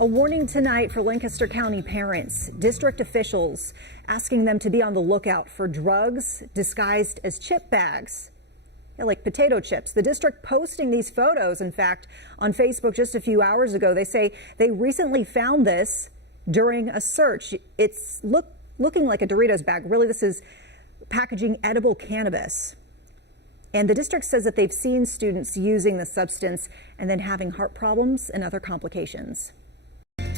A warning tonight for Lancaster County parents. District officials asking them to be on the lookout for drugs disguised as chip bags. Yeah, like potato chips. The district posting these photos, in fact, on Facebook just a few hours ago. They say they recently found this during a search. It's looking like a Doritos bag. Really, this is packaging edible cannabis. And the district says that they've seen students using the substance and then having heart problems and other complications.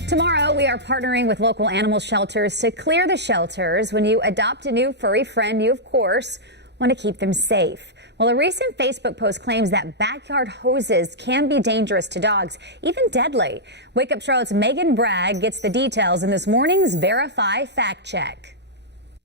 Tomorrow, we are partnering with local animal shelters to clear the shelters. When you adopt a new furry friend, you, of course, want to keep them safe. Well, a recent Facebook post claims that backyard hoses can be dangerous to dogs, even deadly. Wake Up Charlotte's Megan Bragg gets the details in this morning's Verify Fact Check.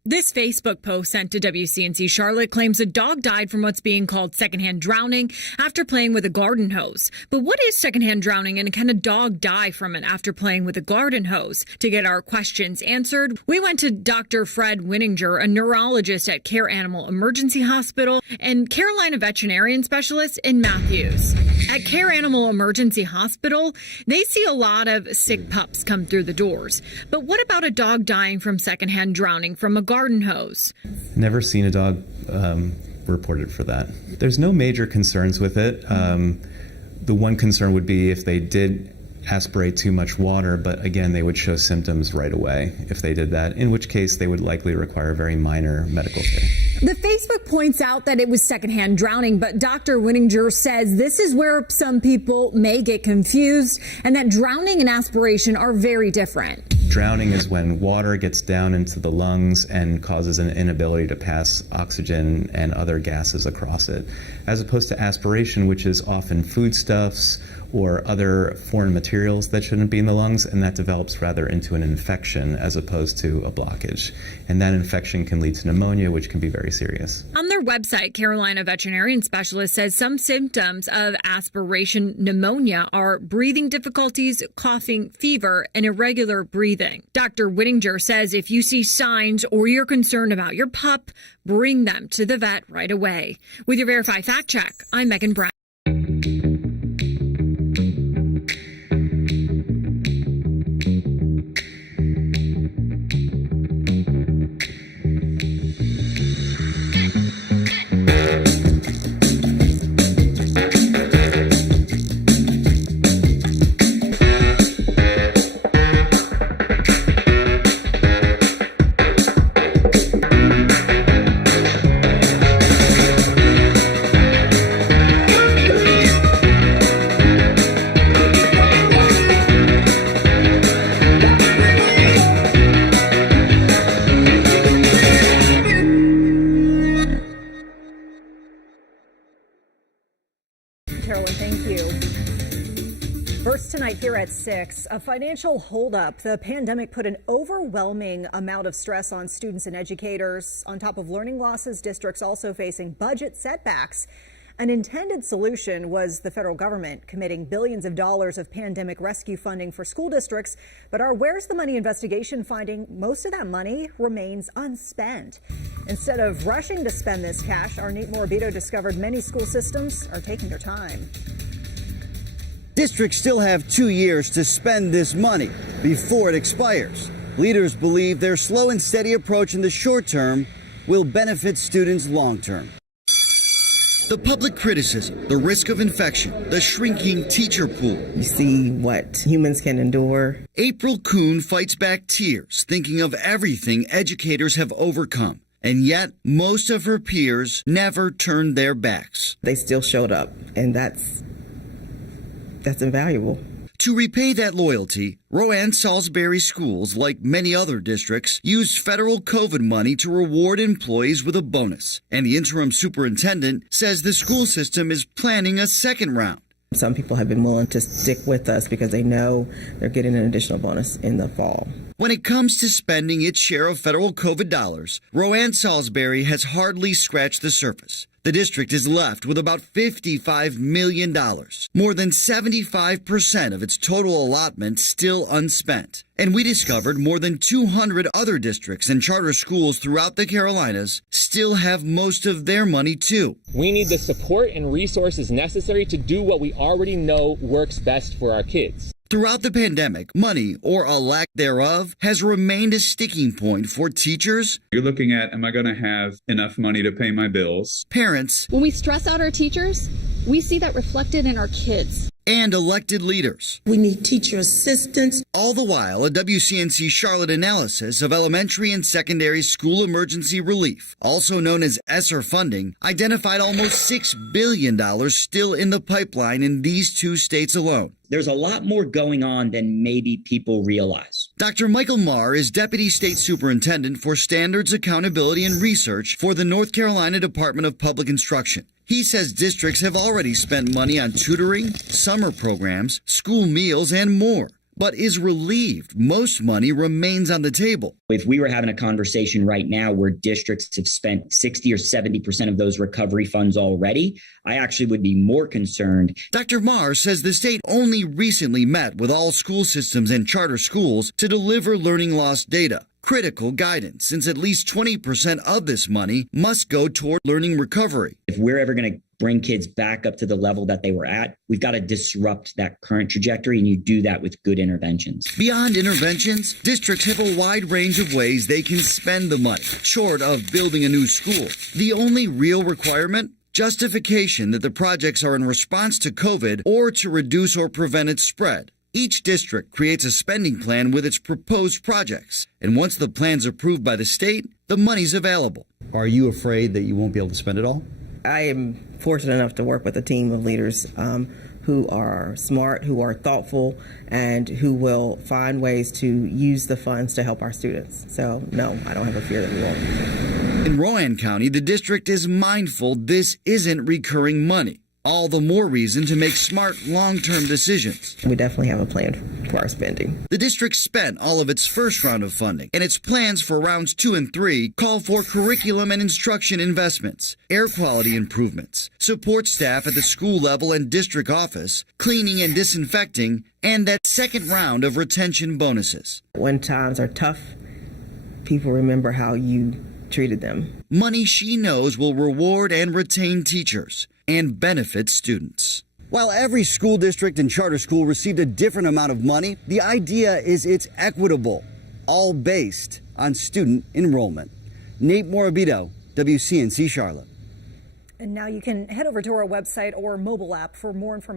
This Facebook post sent to WCNC Charlotte claims a dog died from what's being called secondhand drowning after playing with a garden hose. But what is secondhand drowning, and can a dog die from it after playing with a garden hose? To get our questions answered, we went to Dr. Fred Winninger, a neurologist at Care Animal Emergency Hospital and Carolina veterinarian specialist in Matthews. At Care Animal Emergency Hospital, they see a lot of sick pups come through the doors. But what about a dog dying from secondhand drowning from a garden hose? Never seen a dog reported for that. There's no major concerns with it. The one concern would be if they did aspirate too much water, but again, they would show symptoms right away if they did that, in which case they would likely require very minor medical care. The Facebook points out that it was secondhand drowning, but Dr. Winninger says this is where some people may get confused and that drowning and aspiration are very different. Drowning is when water gets down into the lungs and causes an inability to pass oxygen and other gases across it, as opposed to aspiration, which is often foodstuffs or other foreign materials that shouldn't be in the lungs, and that develops rather into an infection as opposed to a blockage. And that infection can lead to pneumonia, which can be very serious. On their website, Carolina veterinarian specialist says some symptoms of aspiration pneumonia are breathing difficulties, coughing, fever, and irregular breathing. Dr. Winninger says if you see signs or you're concerned about your pup, bring them to the vet right away. With your Verify Fact Check, I'm Megan Brown. First tonight here at 6, a financial holdup. The pandemic put an overwhelming amount of stress on students and educators. On top of learning losses, districts also facing budget setbacks. An intended solution was the federal government committing billions of dollars of pandemic rescue funding for school districts. But our Where's the Money investigation finding most of that money remains unspent. Instead of rushing to spend this cash, our Nate Morabito discovered many school systems are taking their time. Districts still have 2 years to spend this money before it expires. Leaders believe their slow and steady approach in the short term will benefit students long term. The public criticism, the risk of infection, the shrinking teacher pool. You see what humans can endure. April Kuhn fights back tears, thinking of everything educators have overcome. And yet, most of her peers never turned their backs. They still showed up, and that's invaluable. To repay that loyalty, Rowan Salisbury schools, like many other districts, used federal COVID money to reward employees with a bonus. And the interim superintendent says the school system is planning a second round. Some people have been willing to stick with us because they know they're getting an additional bonus in the fall. When it comes to spending its share of federal COVID dollars, Rowan Salisbury has hardly scratched the surface. The district is left with about $55 million, more than 75% of its total allotment still unspent. And we discovered more than 200 other districts and charter schools throughout the Carolinas still have most of their money too. We need the support and resources necessary to do what we already know works best for our kids. Throughout the pandemic, money, or a lack thereof, has remained a sticking point for teachers. You're looking at, am I going to have enough money to pay my bills? Parents. When we stress out our teachers, we see that reflected in our kids. And elected leaders. We need teacher assistants. All the while, a WCNC Charlotte analysis of elementary and secondary school emergency relief, also known as ESSER funding, identified almost $6 billion still in the pipeline in these two states alone. There's a lot more going on than maybe people realize. Dr. Michael Marr is Deputy State Superintendent for Standards, Accountability, and Research for the North Carolina Department of Public Instruction. He says districts have already spent money on tutoring, summer programs, school meals, and more, but is relieved most money remains on the table. If we were having a conversation right now where districts have spent 60 or 70% of those recovery funds already, I actually would be more concerned. Dr. Marr says the state only recently met with all school systems and charter schools to deliver learning loss data. Critical guidance, since at least 20% of this money must go toward learning recovery. If we're ever going to bring kids back up to the level that they were at, we've got to disrupt that current trajectory, and you do that with good interventions. Beyond interventions, districts have a wide range of ways they can spend the money, short of building a new school. The only real requirement? Justification that the projects are in response to COVID or to reduce or prevent its spread. Each district creates a spending plan with its proposed projects, and once the plan's approved by the state, the money's available. Are you afraid that you won't be able to spend it all? I am fortunate enough to work with a team of leaders who are smart, who are thoughtful, and who will find ways to use the funds to help our students. So, no, I don't have a fear that we won't. In Rowan County, the district is mindful this isn't recurring money. All the more reason to make smart, long-term decisions. We definitely have a plan for our spending. The district spent all of its first round of funding, and its plans for rounds 2 and 3 call for curriculum and instruction investments, air quality improvements, support staff at the school level and district office, cleaning and disinfecting, and that second round of retention bonuses. When times are tough, people remember how you treated them. Money she knows will reward and retain teachers and benefit students. While every school district and charter school received a different amount of money, the idea is it's equitable, all based on student enrollment. Nate Morabito, WCNC Charlotte. And now you can head over to our website or mobile app for more information.